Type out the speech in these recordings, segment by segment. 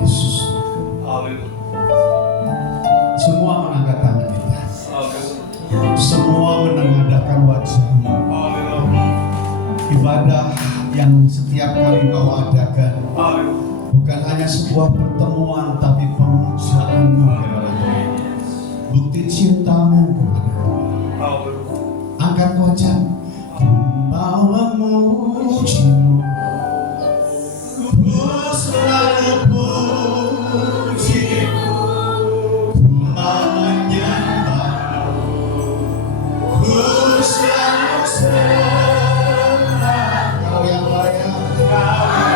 Yesus. Amin. Semua mengangkat tangan kita. Amin. Semua menengadahkan wajahmu. Amin. Ibadah yang setiap kali kau adakan Amin. bukan hanya sebuah pertemuan, tapi pemujaanmu kepada Tuhan. Bukti cintamu kepada Tuhan. Amin. Angkat wajah, ku mau memujimu, ku selalu pujimu, ku mau menyembahmu, ku selalu sembah. Kau yang layak, kemuliaan,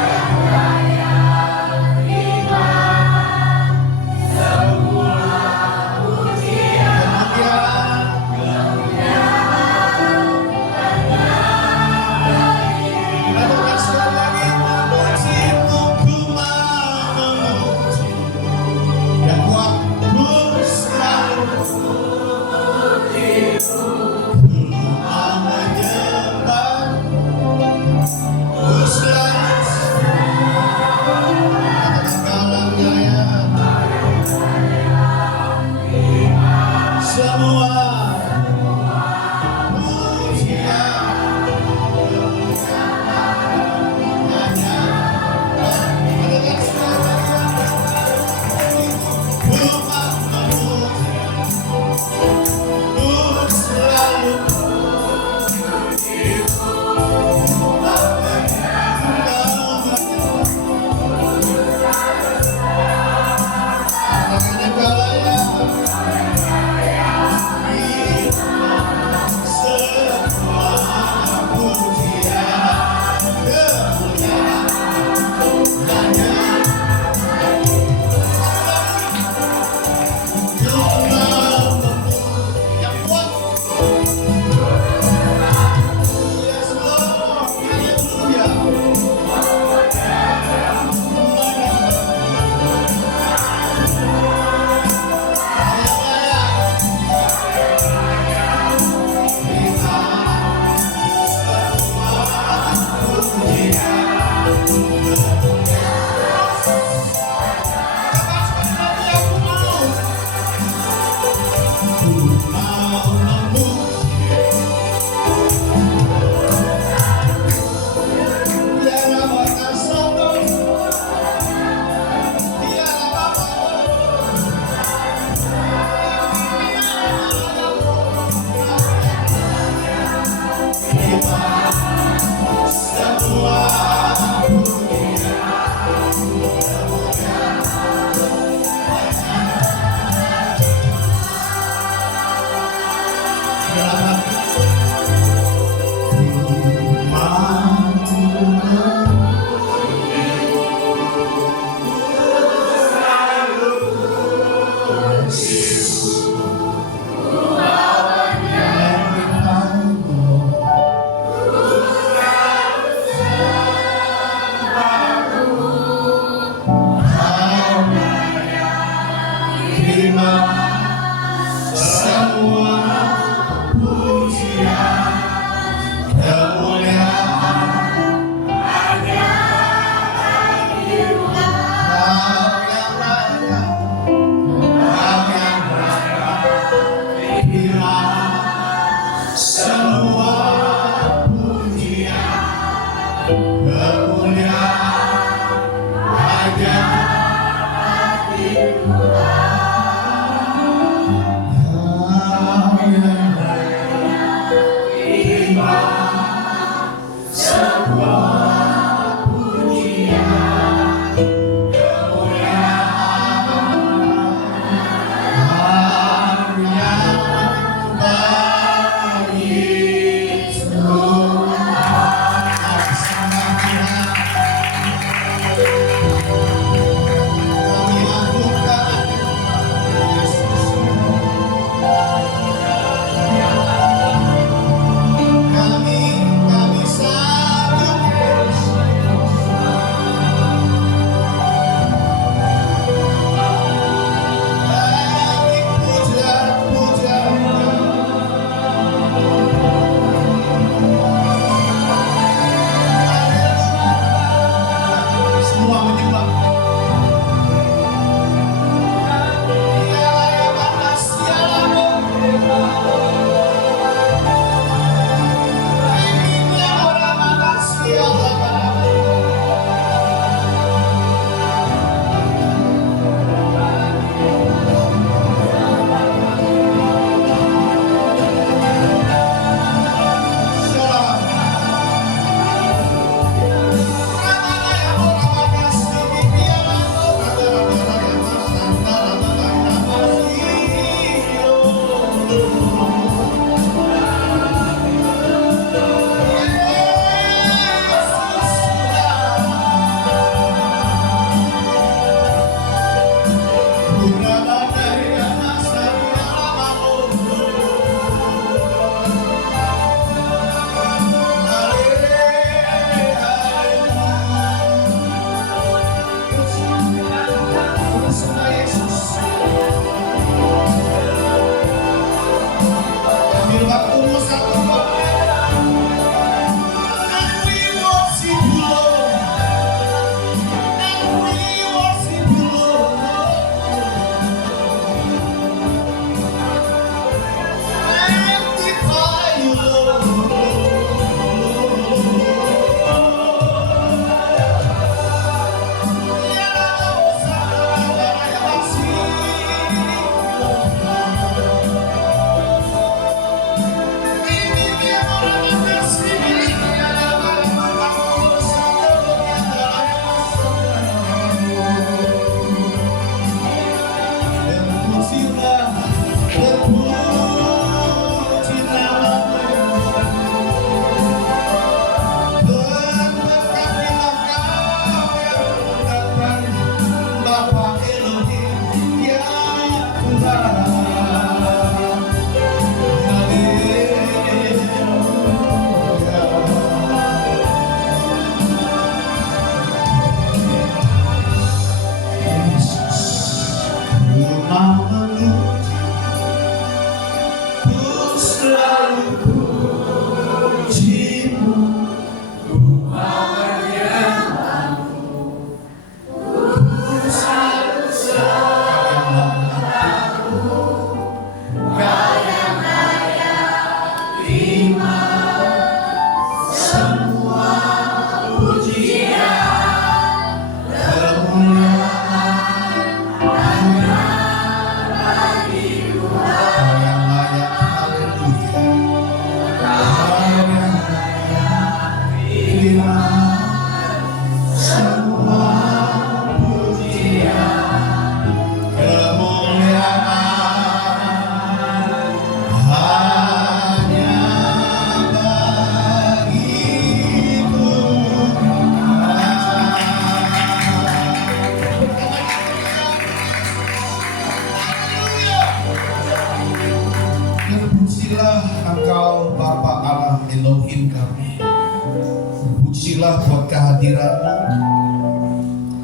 Engkau Bapa Allah Elohim kami. Terpujilah buat kehadiran-Mu,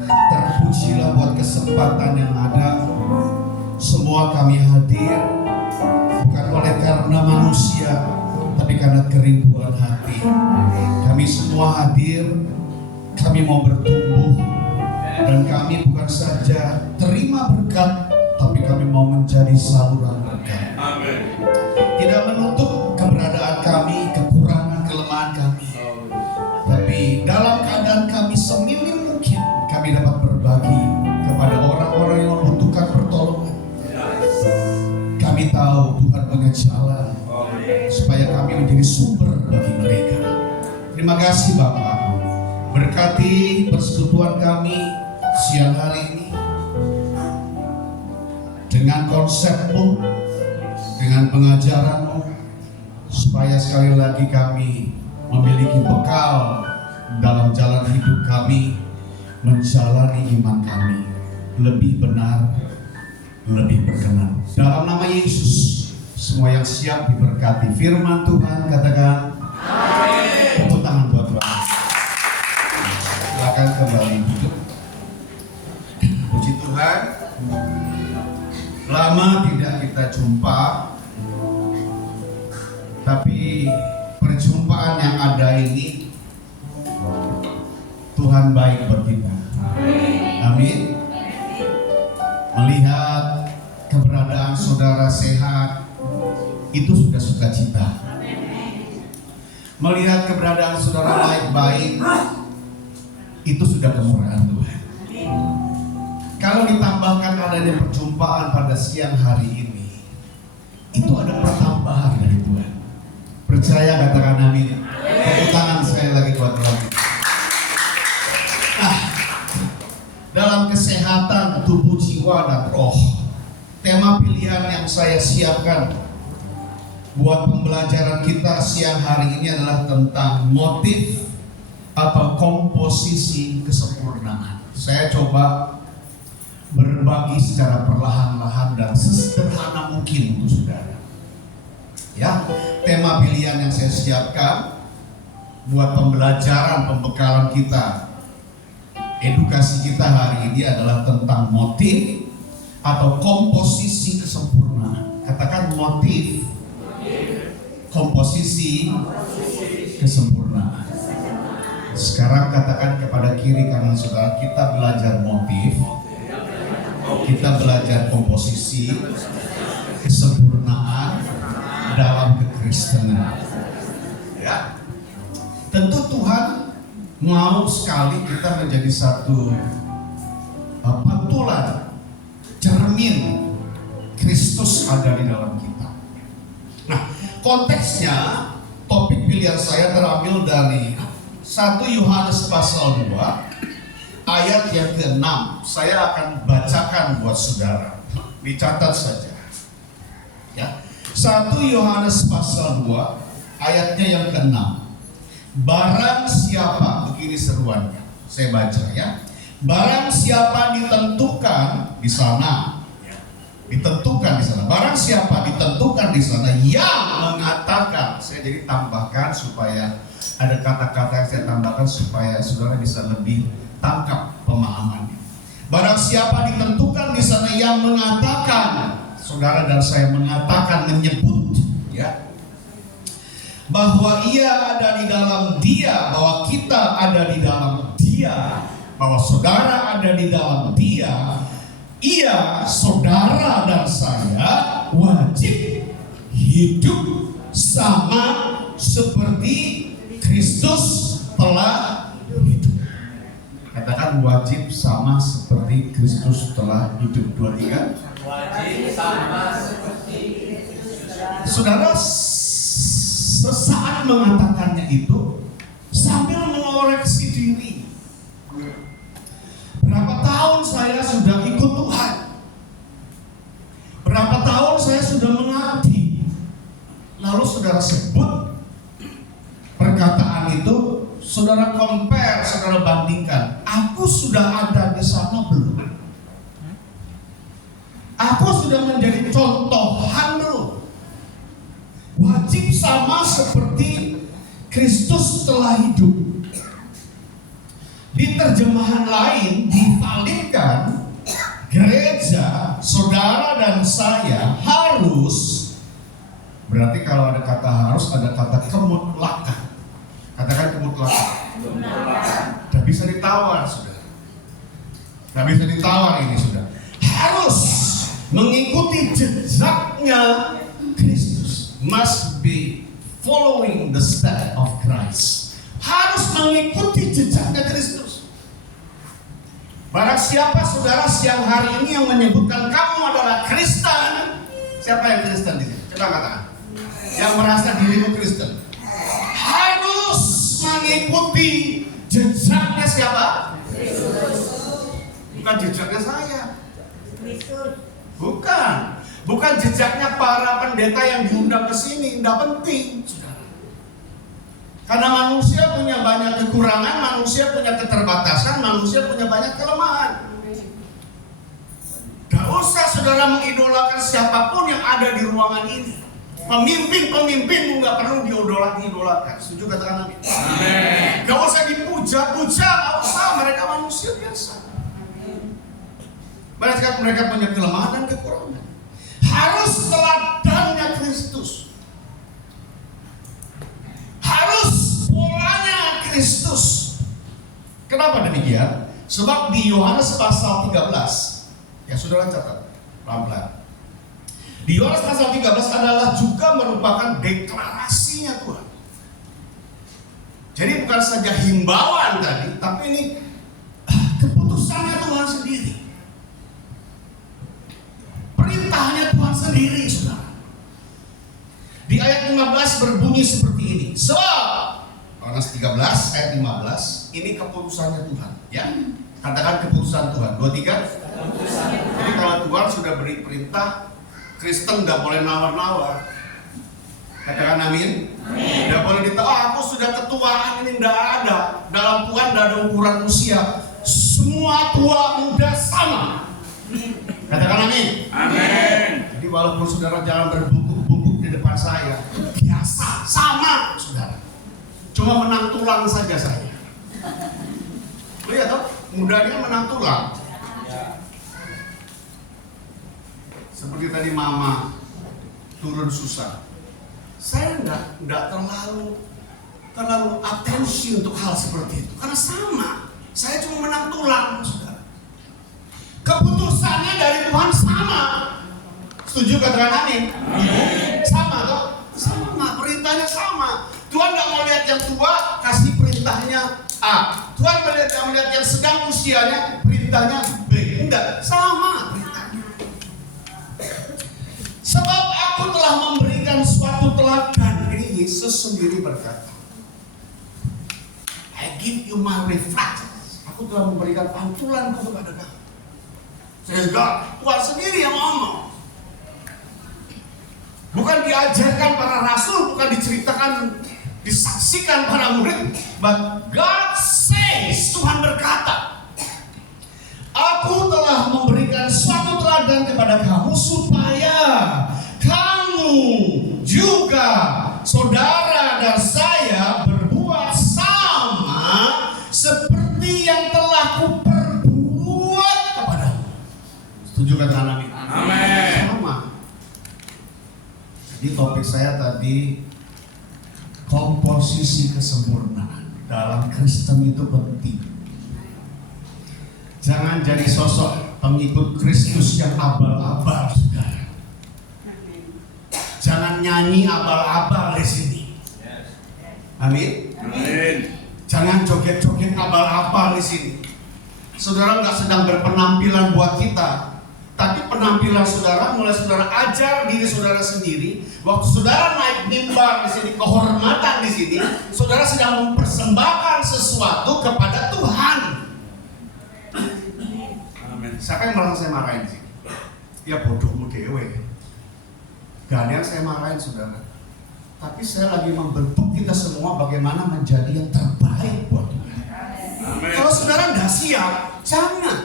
terpujilah buat kesempatan yang ada. Semua kami hadir bukan oleh karena manusia, tapi karena kerinduan hati. Kami semua hadir, kami mau bertumbuh, dan kami bukan saja terima berkat, tapi kami mau menjadi saluran berkat. Tidak menutup keberadaan kami, kekurangan, kelemahan kami, tapi dalam keadaan kami seminim mungkin kami dapat berbagi kepada orang-orang yang membutuhkan pertolongan. Kami tahu Tuhan punya jalan supaya kami menjadi sumber bagi mereka. Terima kasih Bapak. Berkati persekutuan kami siang hari ini dengan konsep-Mu, dengan pengajaran-Mu, supaya sekali lagi kami memiliki bekal dalam jalan hidup kami, menjalani iman kami lebih benar, lebih berkenan. Dalam nama Yesus, semua yang siap diberkati firman Tuhan katakan amin. Tepuk tangan buat Tuhan. Silakan kembali duduk. Puji Tuhan. Lama tidak kita jumpa, tapi perjumpaan yang ada ini Tuhan baik buat kita. Amin. Melihat keberadaan saudara sehat, itu sudah sukacita. Melihat keberadaan saudara baik-baik, itu sudah kemurahan Tuhan. Kalau ditambahkan adanya perjumpaan pada siang hari ini, itu ada pertambahan dari Tuhan. Percaya katakan amin. Tepuk tangan sekali lagi buat Tuhan. Nah, dalam kesehatan tubuh, jiwa, dan roh, tema pilihan yang saya siapkan buat pembelajaran kita siang hari ini adalah tentang motif atau komposisi kesempurnaan. Saya coba berbagi secara perlahan-lahan dan sesederhana mungkin untuk saudara. Ya, tema pilihan yang saya siapkan buat pembelajaran pembekalan kita, edukasi kita hari ini adalah tentang motif atau komposisi kesempurnaan. Katakan motif, komposisi, kesempurnaan. Sekarang katakan kepada kiri kanan saudara, kita belajar motif, kita belajar komposisi, kesempurnaan dalam kekristenan. Ya, tentu Tuhan mau sekali kita menjadi satu pantulan, cermin Kristus ada di dalam kita. Nah, konteksnya topik pilihan saya terambil dari 1 Yohanes pasal 2 ayat yang ke-6. Saya akan bacakan buat saudara. Dicatat saja. Ya. 1 Yohanes pasal 2 ayatnya yang ke-6. Barang siapa, begini seruannya. Saya baca ya. Barang siapa ditentukan di sana. Ditentukan di sana. Barang siapa ditentukan di sana yang mengatakan, saya jadi tambahkan supaya ada kata-kata yang saya tambahkan supaya saudara bisa lebih tangkap pemahamannya. Barang siapa ditentukan di sana yang mengatakan, saudara dan saya mengatakan, menyebut ya, bahwa ia ada di dalam dia, bahwa kita ada di dalam dia, bahwa saudara ada di dalam dia, ia, saudara dan saya wajib hidup sama seperti Kristus telah hidup. Katakan wajib sama seperti Kristus telah hidup. 2, 3. Wajib sama seperti Kristus. Saudara sesaat mengatakannya itu sambil mengoreksi diri. Berapa tahun saya sudah ikut Tuhan? Berapa tahun saya sudah mengabdi? Lalu saudara sebut perkataan itu, saudara compare, saudara bandingkan. Aku sudah ada di sana belum? Aku sudah menjadi contohan belum? Wajib sama Kristus telah hidup. Di terjemahan lain divalidkan, gereja, saudara dan saya harus, berarti kalau ada kata harus, ada kata kemutlakan. Katakan kemutlakan. Tidak bisa ditawar, sudah. Tidak bisa ditawar ini, sudah. Harus mengikuti jejaknya Kristus. Must be following the step of Christ. Harus mengikuti jejaknya Kristus. Barang siapa saudara siang hari ini yang menyebutkan kamu adalah Kristen, siapa yang Kristen di sini? Coba katakan. Yang merasa dirimu Kristen harus mengikuti jejaknya siapa? Kristus. Bukan jejaknya saya. Kristus. Bukan jejaknya para pendeta yang diundang ke sini. Tidak penting, saudara. Karena manusia punya banyak kekurangan, manusia punya keterbatasan, manusia punya banyak kelemahan. Tidak usah saudara mengidolakan siapapun yang ada di ruangan ini. Pemimpin-pemimpinmu nggak perlu diidolakan. Setuju katakan amin? Amin. Gak usah dipuja-puja, gak usah. Mereka manusia biasa. Mereka punya kelemahan dan kekurangan. Harus teladannya Kristus. Harus polanya Kristus. Kenapa demikian? Sebab di Yohanes pasal 13, ya saudara catat pelan-pelan. Di Yohanes pasal 13 adalah juga merupakan deklarasinya Tuhan. Jadi bukan saja himbauan tadi, tapi ini keputusannya Tuhan sendiri. Perintahnya Tuhan sendiri, saudara. Di ayat 15 berbunyi seperti ini. Sebab Yohanes 13 ayat 15, ini keputusannya Tuhan, ya. Katakan keputusan Tuhan. 2-3. Jadi kalau Tuhan sudah beri perintah, Kristen tidak boleh nawar-nawar. Katakan amin. Tidak boleh aku sudah ketuaan, ini tidak ada. Dalam Tuhan tidak ada ukuran usia. Semua tua muda sama. Katakan amin. Amin. Jadi walaupun saudara jalan berbungkuk-bungkuk di depan saya, biasa, sama saudara. Cuma menang tulang saja saya. Lihat toh, mudanya menang tulang. Seperti tadi mama turun susah. Saya enggak terlalu atensi untuk hal seperti itu. Karena sama. Saya cuma menang tulang, saudara. Keputusannya dari Tuhan sama. Setuju katakan amin? Sama toh? Sama, perintahnya sama. Tuhan enggak mau lihat yang tua, kasih perintahnya A. Tuhan melihat yang sedang usianya, perintahnya B. Enggak, sama perintahnya. Sebab aku telah memberikan suatu teladan. Ini Yesus sendiri berkata, I give you my reflections. Aku telah memberikan pantulanku kepada kamu. Sehingga Tuhan sendiri yang ngomong. Bukan diajarkan para rasul, bukan diceritakan, disaksikan para murid. But God says, Tuhan berkata, aku telah memberikan suatu teladan kepada kamu supaya kamu juga, saudara dan saya, berbuat sama seperti yang telah kuperbuat kepadamu. Setuju katakan amin? Amin. Sama. Jadi topik saya tadi, komposisi kesempurnaan dalam Kristen itu penting. Jangan jadi sosok pengikut Kristus yang abal-abal, saudara. Jangan nyanyi abal-abal di sini. Amin. Amin. Jangan joget-joget abal-abal di sini. Saudara nggak sedang berpenampilan buat kita, tapi penampilan saudara mulai saudara ajar diri saudara sendiri. Waktu saudara naik mimbar di sini, kehormatan di sini, saudara sedang mempersembahkan sesuatu kepada Tuhan. Siapa yang merasa saya marahin di sini? Ya bodohmu dewe. Gak ada yang saya marahin saudara. Tapi saya lagi membentuk kita semua bagaimana menjadi yang terbaik buat Tuhan. Amen. Kalau saudara nggak siap, jangan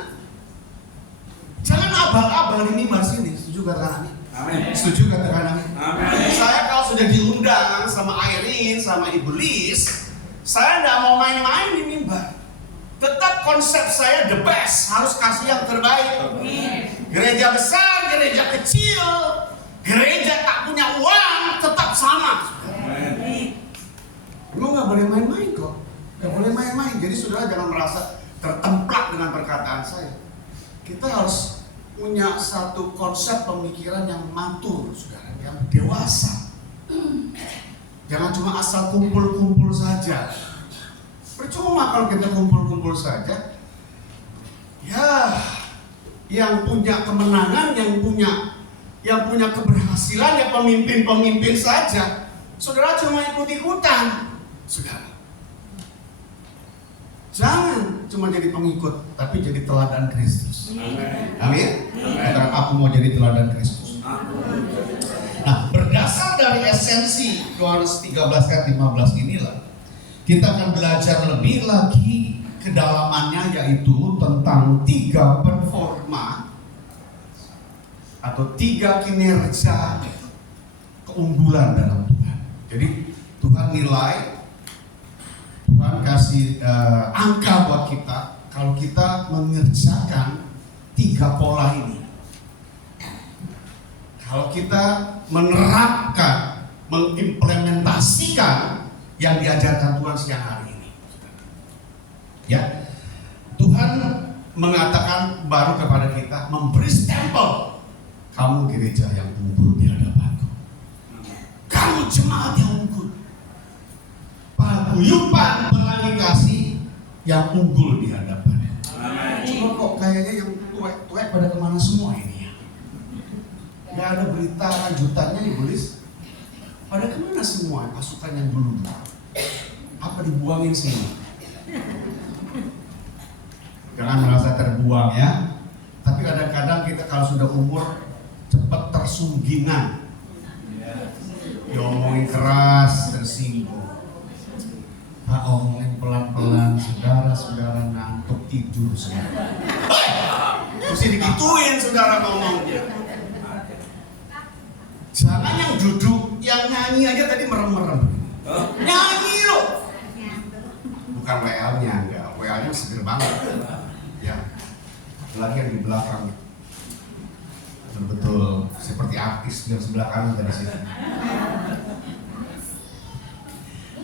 abal-abal di mimbar sini. Setuju katakan amin? Amin. Setuju katakan amin? Amin. Saya kalau sudah diundang sama Irene, sama iblis, saya tidak mau main-main di mimbar. Tetap konsep saya the best, harus kasih yang terbaik. Gereja besar, gereja kecil, gereja tak punya uang, tetap sama. Lu nggak boleh main-main kok, nggak boleh main-main. Jadi saudara jangan merasa tertemplak dengan perkataan saya. Kita harus punya satu konsep pemikiran yang matur, saudara, yang dewasa. Jangan cuma asal kumpul-kumpul saja. Percuma kalau kita kumpul-kumpul saja. Ya, yang punya kemenangan, yang punya keberhasilan ya pemimpin-pemimpin saja. Saudara cuma ikut-ikutan. Saudara, jangan cuma jadi pengikut, tapi jadi teladan Kristus. Amin. Katakan, aku mau jadi teladan Kristus. Nah, berdasar dari esensi Yohanes 13 ayat 15 inilah, kita akan belajar lebih lagi kedalamannya, yaitu tentang 3 performa atau 3 kinerja keunggulan dalam Tuhan. Jadi Tuhan nilai, Tuhan kasih angka buat kita kalau kita mengerjakan 3 pola ini. Kalau kita menerapkan, mengimplementasikan yang diajarkan Tuhan siang hari ini, ya, Tuhan mengatakan baru kepada kita, memberi stempel, kamu gereja yang unggul di hadapanku, kamu jemaat yang unggul, paguyuban pelangi kasih yang unggul di hadapannya. Cuma kok kayaknya yang tuek-tuek pada kemana semua ini? Gak ada berita lanjutannya, iblis. Pada kemana semua pasukan yang dulu? Apa dibuangin semua? Jangan merasa terbuang ya. Tapi kadang-kadang kita kalau sudah umur cepat tersunggingan, diomongin keras, tersinggung. Pak, omongin pelan-pelan, saudara-saudara ngantuk tidur semua. Mesti digituin saudara ngomongnya. Jangan yang duduk, yang nyanyi aja tadi merem-merem. Nyanyi loh. Bukan WL-nya, enggak. WL-nya seger banget. Ya. Lagi yang di belakang. Betul-betul seperti artis yang sebelah kanan dari sini.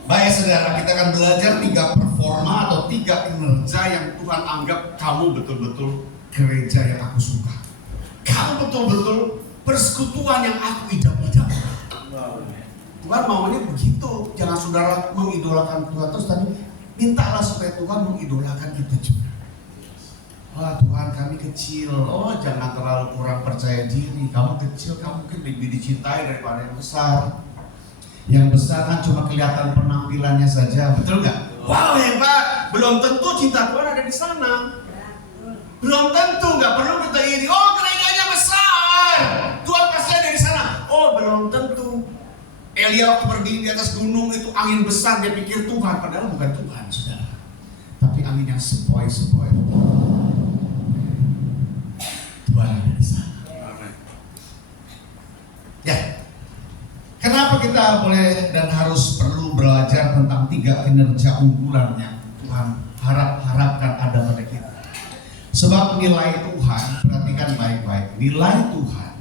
Baik saudara, kita akan belajar 3 performa atau 3 kinerja yang Tuhan anggap kamu betul-betul gereja yang aku suka. Kamu betul-betul persekutuan yang aku idam-idamkan. Tuhan maunya begitu. Jangan saudara mengidolakan Tuhan terus, tapi mintalah supaya Tuhan mengidolakan kita juga. Wah, Tuhan kami kecil. Oh, jangan terlalu kurang percaya diri. Kamu kecil, kamu mungkin lebih dicintai daripada yang besar. Yang besar kan cuma kelihatan penampilannya saja, betul nggak? Wow, hebat. Belum tentu cinta Tuhan ada di sana. Belum tentu, nggak perlu kita iri. Oh, gerejanya besar, Tuhan pasti ada di sana. Oh, belum tentu. Elia waktu berdiri di atas gunung itu angin besar, dia pikir Tuhan, padahal bukan Tuhan, saudara. Tapi angin yang sepoi-sepoi. Tuhan ada di sana. Ya. Kenapa kita boleh dan harus perlu belajar tentang 3 kinerja unggulan yang Tuhan harapkan ada pada kita? Sebab nilai Tuhan, perhatikan baik-baik, nilai Tuhan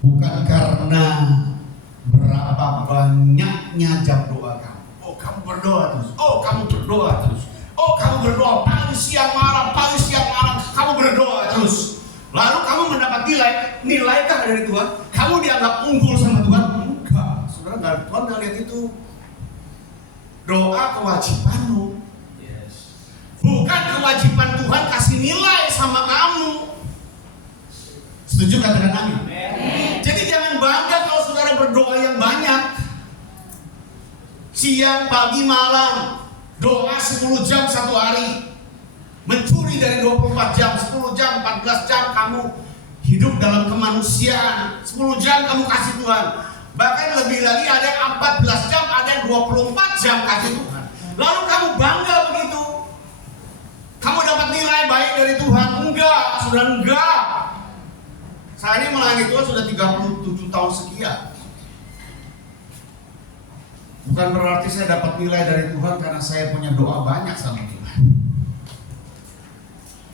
bukan karena berapa banyaknya jam doa kamu. Oh, kamu berdoa terus. Oh, kamu berdoa terus. Oh, kamu berdoa pagi, siang, malam, kamu berdoa terus. Lalu kamu mendapat nilaikah dari Tuhan? Kamu dianggap unggul sama Tuhan? Enggak, saudara, Tuhan nggak lihat itu. Doa kewajibanmu. Bukan kewajiban Tuhan kasih nilai sama kamu. Setuju katakan amin? Jadi jangan bangga kalau saudara berdoa yang banyak. Siang, pagi, malam. Doa 10 jam satu hari. Mencuri dari 24 jam, 10 jam, 14 jam kamu hidup dalam kemanusiaan. 10 jam kamu kasih Tuhan. Bahkan lebih lagi ada yang 14 jam, ada yang 24 jam kasih Tuhan. Lalu kamu bangga begitu. Kamu dapat nilai baik dari Tuhan? Enggak, sudah enggak. Saya ini melayani Tuhan sudah 37 tahun sekian. Bukan berarti saya dapat nilai dari Tuhan karena saya punya doa banyak sama Tuhan.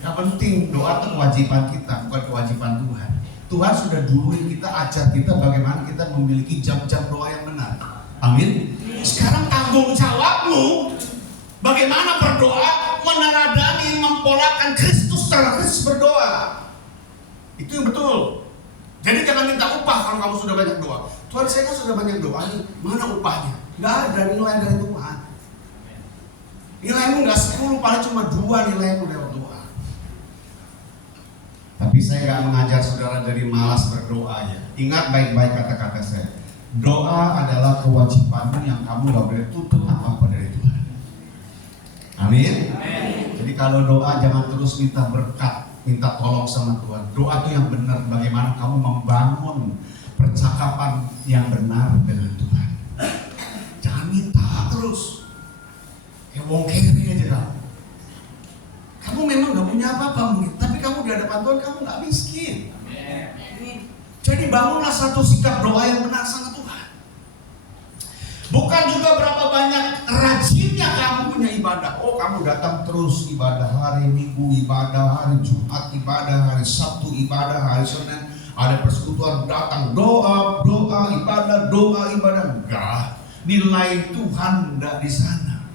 Yang penting doa itu kewajiban kita, bukan kewajiban Tuhan. Tuhan sudah duluin kita, ajar kita bagaimana kita memiliki jam-jam doa yang benar. Amin. Sekarang tanggung jawabmu bagaimana berdoa, meneladani, mempolakan Kristus secara Kristus berdoa. Itu yang betul. Jadi jangan minta upah kalau kamu sudah banyak doa. Tuhan, saya kan sudah banyak doa nih, mana upahnya? Nggak ada nilai dari Tuhan. Nilaimu nggak 10, paling cuma 2 nilaimu lewat doa. Tapi saya nggak mengajar saudara dari malas berdoa ya. Ingat baik-baik kata-kata saya. Doa adalah kewajibanmu yang kamu nggak boleh tutup apa-apa dari Tuhan. Amin. Jadi kalau doa jangan terus minta berkat, minta tolong sama Tuhan. Doa itu yang benar, bagaimana kamu membangun percakapan yang benar dengan Tuhan. Jangan minta terus. Ya wong kere aja kamu. Kamu memang gak punya apa-apa mungkin, tapi kamu di hadapan Tuhan kamu gak miskin. Jadi bangunlah satu sikap doa yang benar sama Tuhan. Bukan juga berapa banyak rajinnya kamu punya ibadah. Oh, kamu datang terus ibadah hari Minggu, ibadah hari Jumat, ibadah hari Sabtu, ibadah hari Senin. Ada persekutuan, datang doa, ibadah. Enggak. Nilai Tuhan enggak di sana.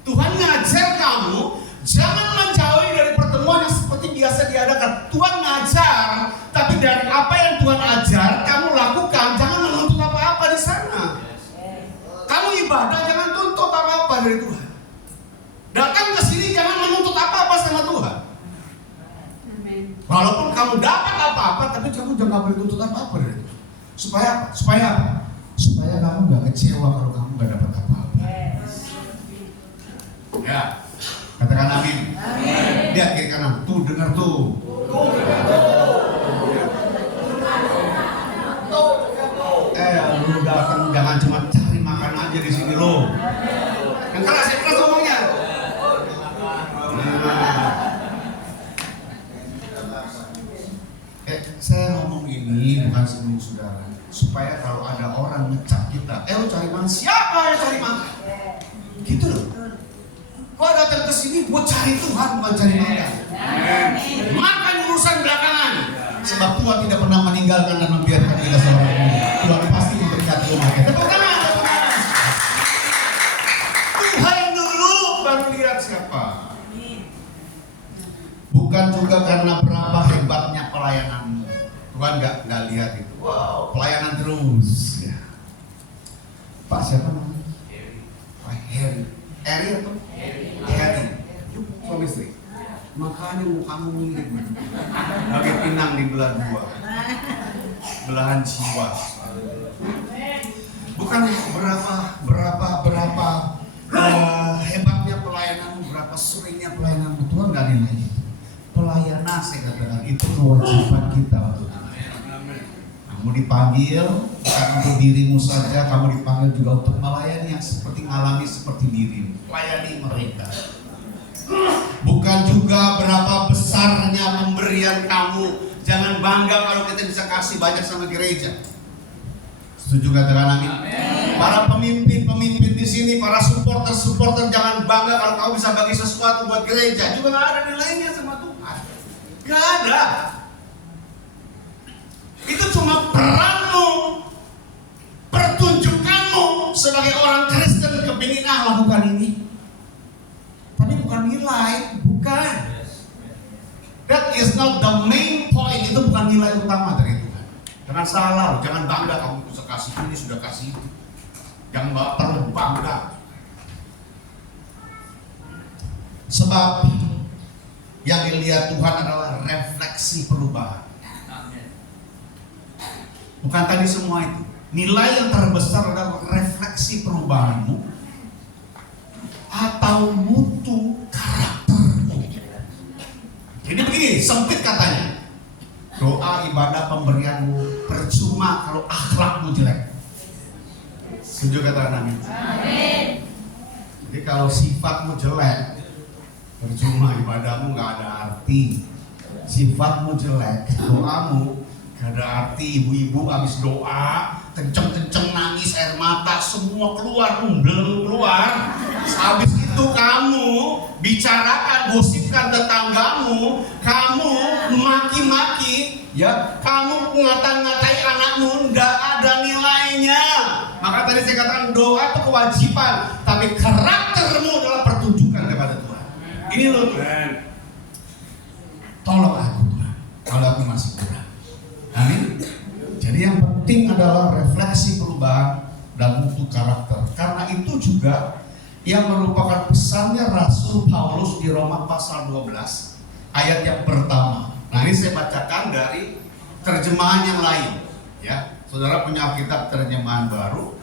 Tuhan ngajar kamu jangan menjauhi dari pertemuan yang seperti biasa diadakan. Tuhan ngajar, tapi dari apa yang Tuhan ajar kamu lakukan, jangan menuntut apa-apa di sana. Kamu ibadah jangan tuntut apa-apa dari Tuhan. Datang ke sini jangan menuntut apa-apa sama Tuhan. Walaupun kamu dapat apa-apa, tapi kamu jangan boleh tuntut apa-apa dari Tuhan. Supaya kamu gak kecewa kalau kamu gak dapat apa-apa. Ya, katakan amin. Lihat kiri kanan, tuh dengar tuh. Lu datang jangan cuma cari makan aja di sini lo. Yang keras ngomongnya. Saya ngomong ini bukan sebelum saudara, supaya kalau ada orang ngecap kita, lo cari makan, siapa yang cari makan? Gitu loh. Kau datang ke sini buat cari Tuhan, bukan cari makan. Makan urusan belakangan. Sebab Tuhan tidak pernah meninggalkan dan membiarkan kita seorang diri. Tuhan pasti memberkati umat kita. Tepuk tangan. Tuhan dulu baru lihat siapa. Bukan juga karena berapa hebatnya pelayananmu. Tuhan nggak lihat itu. Wow, pelayanan terus. Ya. Pak siapa namanya? Pak Heri. Heri apa? Heri. Suami istri. Makanya mukamu mirip. Bagai pinang di belah dua. Belahan jiwa. Bukan berapa hebatnya pelayananmu, berapa seringnya pelayananmu. Tuhan nggak nilai itu. Pelayanan saya katakan itu kewajiban kita untuk Tuhan. Kamu dipanggil bukan untuk dirimu saja, kamu dipanggil juga untuk melayani yang seperti mengalami seperti dirimu. Layani mereka. Bukan juga berapa besarnya pemberian kamu. Jangan bangga kalau kita bisa kasih banyak sama gereja. Setuju katakan amin? Para pemimpin di sini, para supporter jangan bangga kalau kamu bisa bagi sesuatu buat gereja. Juga nggak ada nilainya sama Tuhan. Nggak ada. Itu cuma peranmu, pertunjukanmu sebagai orang Kristen kepingin lakukan ini. Tapi bukan nilai, bukan. That is not the main point. Itu bukan nilai utama dari Tuhan. Jangan salah, jangan bangga kamu bisa kasih ini, sudah kasih itu. Yang terlalu bangga. Sebab yang dilihat Tuhan adalah refleksi perubahan. Bukan tadi semua itu. Nilai yang terbesar adalah refleksi perubahanmu atau mutu karaktermu. Jadi begini, sempit katanya. Doa, ibadah, pemberianmu percuma kalau akhlakmu jelek. Setuju kata amin? Jadi kalau sifatmu jelek, percuma ibadahmu gak ada arti. Sifatmu jelek, doamu gak ada arti. Ibu-ibu habis doa kenceng-kenceng nangis, air mata semua keluar, belum keluar. Habis itu kamu bicarakan, gosipkan tetanggamu, kamu maki-maki, ya, kamu ngata-ngatai anakmu, nggak ada nilainya. Maka tadi saya katakan doa itu kewajiban, tapi karaktermu adalah pertunjukan kepada Tuhan. Ini loh Tuhan. Tolong aku Tuhan, kalau aku masih kurang. Amin. Jadi yang penting adalah refleksi perubahan dan mutu karakter. Karena itu juga yang merupakan pesannya Rasul Paulus di Roma pasal 12 ayat yang pertama. Nah ini saya bacakan dari terjemahan yang lain. Ya, saudara punya kitab terjemahan baru.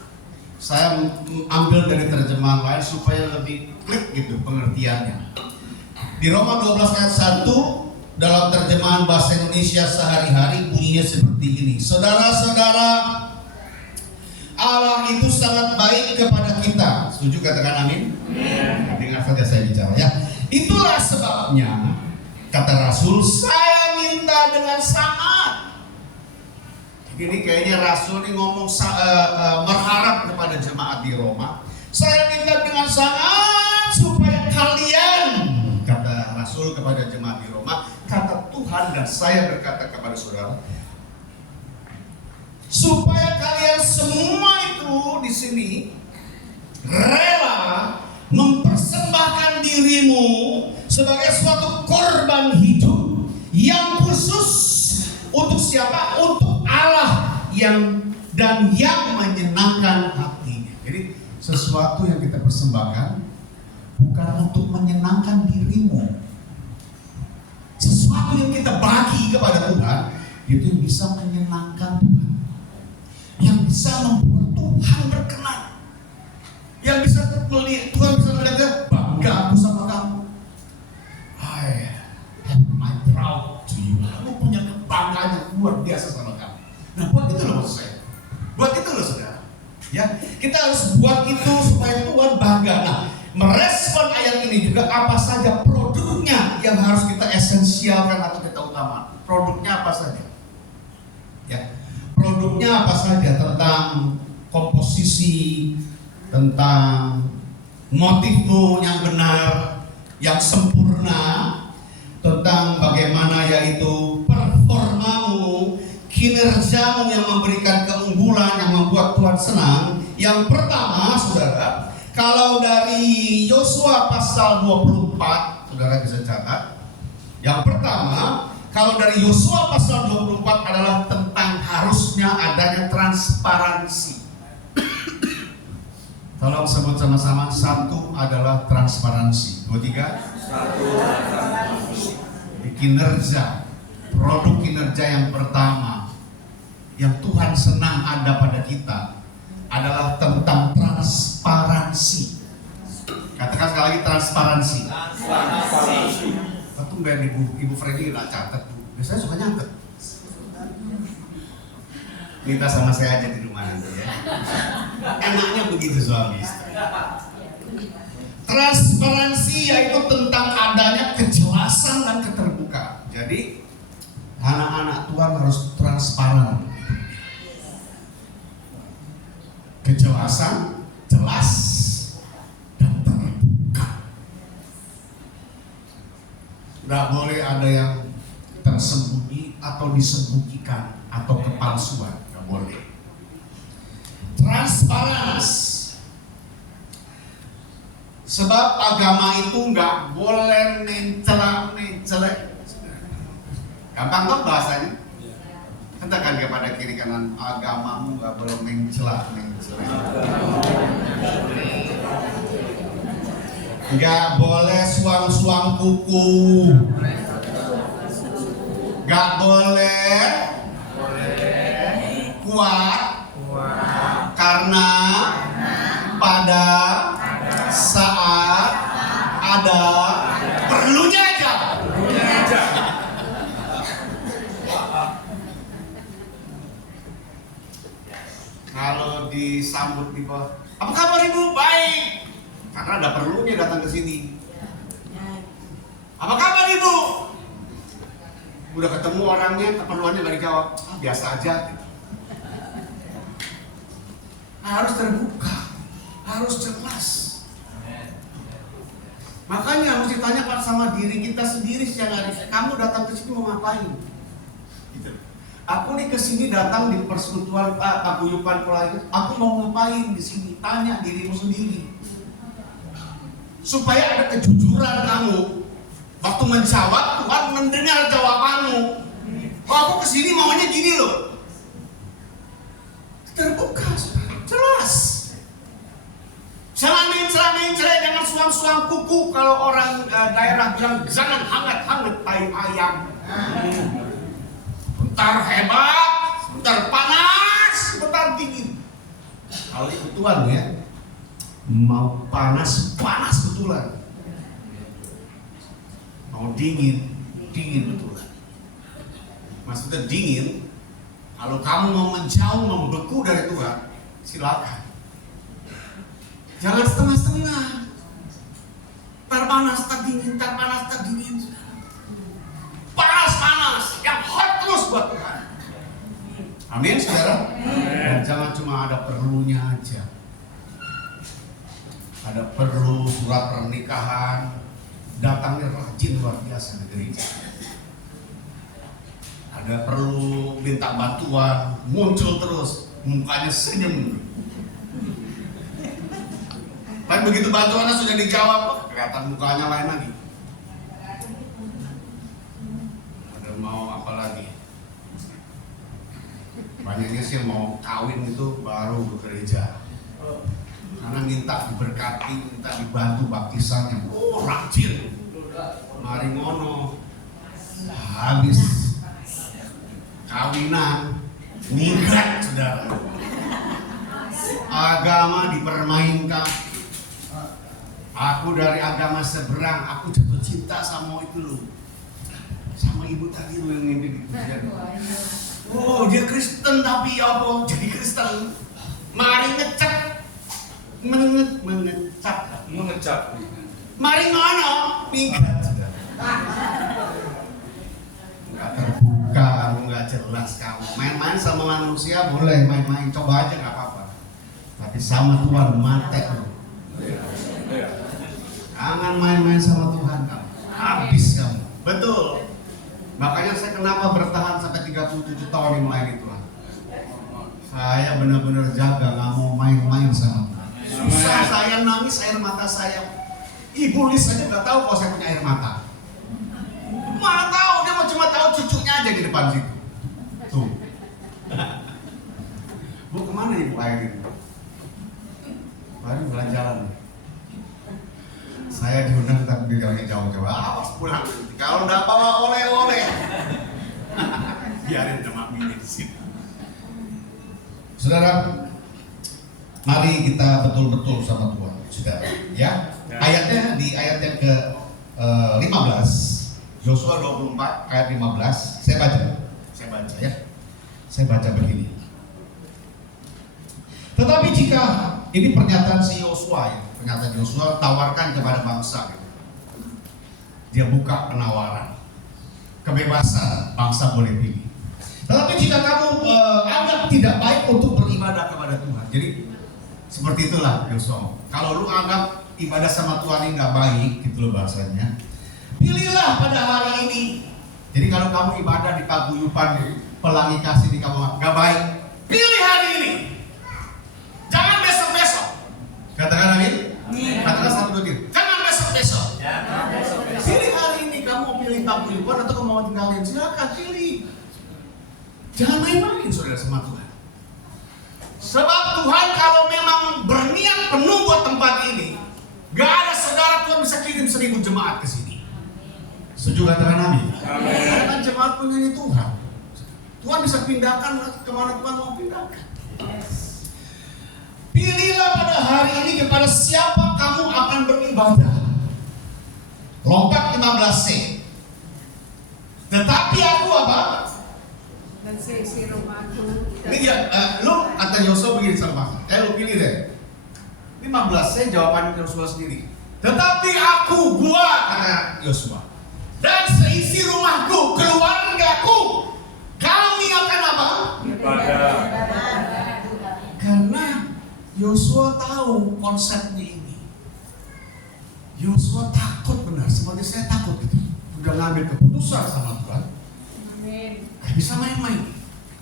Saya ambil dari terjemahan lain supaya lebih klik gitu pengertiannya. Di Roma 12 ayat 1 dalam terjemahan bahasa Indonesia sehari-hari bunyinya seperti ini. Saudara-saudara, Allah itu sangat baik kepada kita. Setuju, katakan amin? Dengar saja saya bicara ya. Itulah sebabnya kata Rasul, saya minta dengan sangat. Ini kayaknya Rasul ini ngomong berharap kepada jemaat di Roma. Saya minta dengan sangat supaya kalian, kata Rasul kepada jemaat di Roma, kata Tuhan dan saya berkata kepada saudara, supaya kalian semua itu di sini rela mempersembahkan dirimu sebagai suatu korban hidup yang khusus untuk siapa? Untuk Allah yang menyenangkan hatinya. Jadi sesuatu yang kita persembahkan bukan untuk menyenangkan dirimu. Sesuatu yang kita bagi kepada Tuhan itu bisa menyenangkan Tuhan, yang bisa membuat Tuhan berkenan, yang bisa melihat Tuhan bisa melihat bangga aku sama kamu. I have my proud to you. Kamu punya kebanggaan yang luar biasa sama kamu. Nah buat itu loh maksud saya, buat itu loh saudara. Ya kita harus buat itu supaya Tuhan bangga. Nah merespon ayat ini juga apa saja produknya yang harus kita esensialkan atau kita utamakan. Produknya apa saja? Ya, produknya apa saja tentang komposisi, tentang motifmu yang benar, yang sempurna, tentang bagaimana yaitu performamu, kinerjamu yang memberikan keunggulan, yang membuat Tuhan senang. Yang pertama, saudara, kalau dari Yosua pasal 24, saudara bisa catat. Yang pertama, kalau dari Yosua pasal 24 adalah tentang harusnya adanya transparansi. Tolong sebut sama-sama. Satu adalah transparansi. 2, 3. Satu, transparansi. Di kinerja, produk kinerja yang pertama yang Tuhan senang ada pada kita adalah tentang transparansi. Katakan sekali lagi transparansi. Transparansi. Tentu biar Ibu Freddy nggak catat. Biasanya suka nyatet. Minta sama saya aja di rumah nanti ya. Enaknya begitu suami istri. Transparansi yaitu tentang adanya kejelasan dan keterbukaan. Jadi anak-anak Tuhan harus transparan. Kejelasan, jelas, dan terbuka. Tidak boleh ada yang tersembunyi atau disembunyikan atau kepalsuan, tidak boleh. Transparan. Sebab agama itu nggak boleh mencelak. Gampang dong bahasanya. Katakan kepada kiri kanan, agamamu nggak boleh mencelak. Nggak boleh suang-suang kuku. Nggak boleh kuat karena pada saat ada perlunya aja. Kalau disambut di bawah, apa kabar Ibu? Baik. Karena ada perlunya datang ke sini. Apa kabar Ibu? Udah ketemu orangnya, keperluannya nggak dijawab. Biasa aja. harus terbuka, harus jelas. Makanya harus ditanyakan sama diri kita sendiri siang hari, kamu datang ke sini mau ngapain? Gitu. Aku nih kesini datang di persekutuan paguyuban pelayan. Aku mau ngapain di sini? Tanya dirimu sendiri. Supaya ada kejujuran kamu. Waktu menjawab, Tuhan mendengar jawabanmu. Oh, aku kesini maunya gini loh. Terbuka, jelas. Celanain, jangan suam-suam kuku. Kalau orang daerah bilang jangan hangat-hangat tai ayam. Bentar hebat, bentar panas, bentar dingin. Kalau ikut Tuhan ya, mau panas betulan, mau dingin betulan. Maksudnya dingin, kalau kamu mau menjauh, membeku dari Tuhan, silakan. Jangan setengah-setengah. Tar panas, tak dingin. Panas, yang hot terus buat Tuhan. Amin, saudara. Dan jangan cuma ada perlunya aja. Ada perlu surat pernikahan, datangnya rajin luar biasa ke gereja. Ada perlu minta bantuan, muncul terus, mukanya senyum. Tapi begitu bantuannya sudah dijawab, kelihatan mukanya lain lagi. Ada mau apa lagi? Banyaknya sih mau kawin itu baru ke gereja. Karena minta diberkati, minta dibantu baptisannya. Rajin. Mari ngono. Habis kawinan, ningkat saudara. Agama dipermainkan. Aku dari agama seberang, aku jatuh cinta sama itu loh. Sama ibu tadi loh yang mimpi gitu. Oh, dia Kristen tapi apa? Jadi Kristen. Mari ngecap. Mengecap. Mari ngono, minggat. Enggak terbuka, kamu enggak jelas kamu. Main-main sama manusia boleh, main-main coba aja enggak apa-apa. Tapi sama Tuhan mati kamu. Jangan main-main sama Tuhan kamu. Habis kamu. Betul. Makanya saya kenapa bertahan sampai 37 tahun yang melayani Tuhan. Saya benar-benar jaga, nggak mau main-main sama Tuhan. Susah saya nangis air mata saya. Ibu Lis aja nggak tahu kalau saya punya air mata. Mana tahu, dia cuma tahu cucunya aja di depan situ. Tuh. Bu kemana ibu air ini? Baru jalan-jalan. Saya diundang tapi bilangnya jauh-jauh. Awas pulang. Kalau nggak bawa oleh-oleh, biarin sama bini di sini. Saudara, mari kita betul-betul sama Tuhan, saudara. Ya, ayatnya di ayat yang ke 15, Yosua 24 ayat 15. Saya baca ya. Saya baca begini. Tetapi jika ini pernyataan si Yosua ya. Pernyataan Yosua tawarkan kepada bangsa gitu. Dia buka penawaran kebebasan, bangsa boleh pilih. Tetapi jika kamu anggap tidak baik untuk beribadah kepada Tuhan, jadi seperti itulah Yosua. Kalau lu anggap ibadah sama Tuhan ini nggak baik, gitu loh bahasanya, pilihlah pada hari ini. Jadi kalau kamu ibadah di paguyuban Pelangi Kasih di kamu nggak baik, pilih hari ini. Jangan besok-besok. Katakan amin. Katakan satu dua tiga. Jangan besok-besok. Pilih hari ini, kamu mau pilih paguyuban atau kamu mau tinggalin, silakan pilih. Jangan main-main saudara sama Tuhan. Sebab Tuhan kalau memang berniat penuh buat tempat ini, gak ada saudara Tuhan bisa kirim 1000 jemaat ke sini. Setuju katakan amin. Karena kan jemaat punya ini Tuhan. Tuhan bisa pindahkan kemana Tuhan mau pindahkan. Pilihlah pada hari ini kepada siapa kamu akan beribadah. Lompat 15C. Tetapi aku apa? Dan seisi rumahku. Ini dia, lu kata Yosua begini sama lu pilih deh. 15C jawaban Yosua sendiri. Tetapi gua kata Yosua, dan seisi rumahku, keluargaku, kami akan apa? Ibadah. Karena Yosua tahu konsepnya ini. Yosua takut benar, seperti saya takut gitu. Udah ngambil keputusan sama Tuhan, Amin. gak bisa main-main.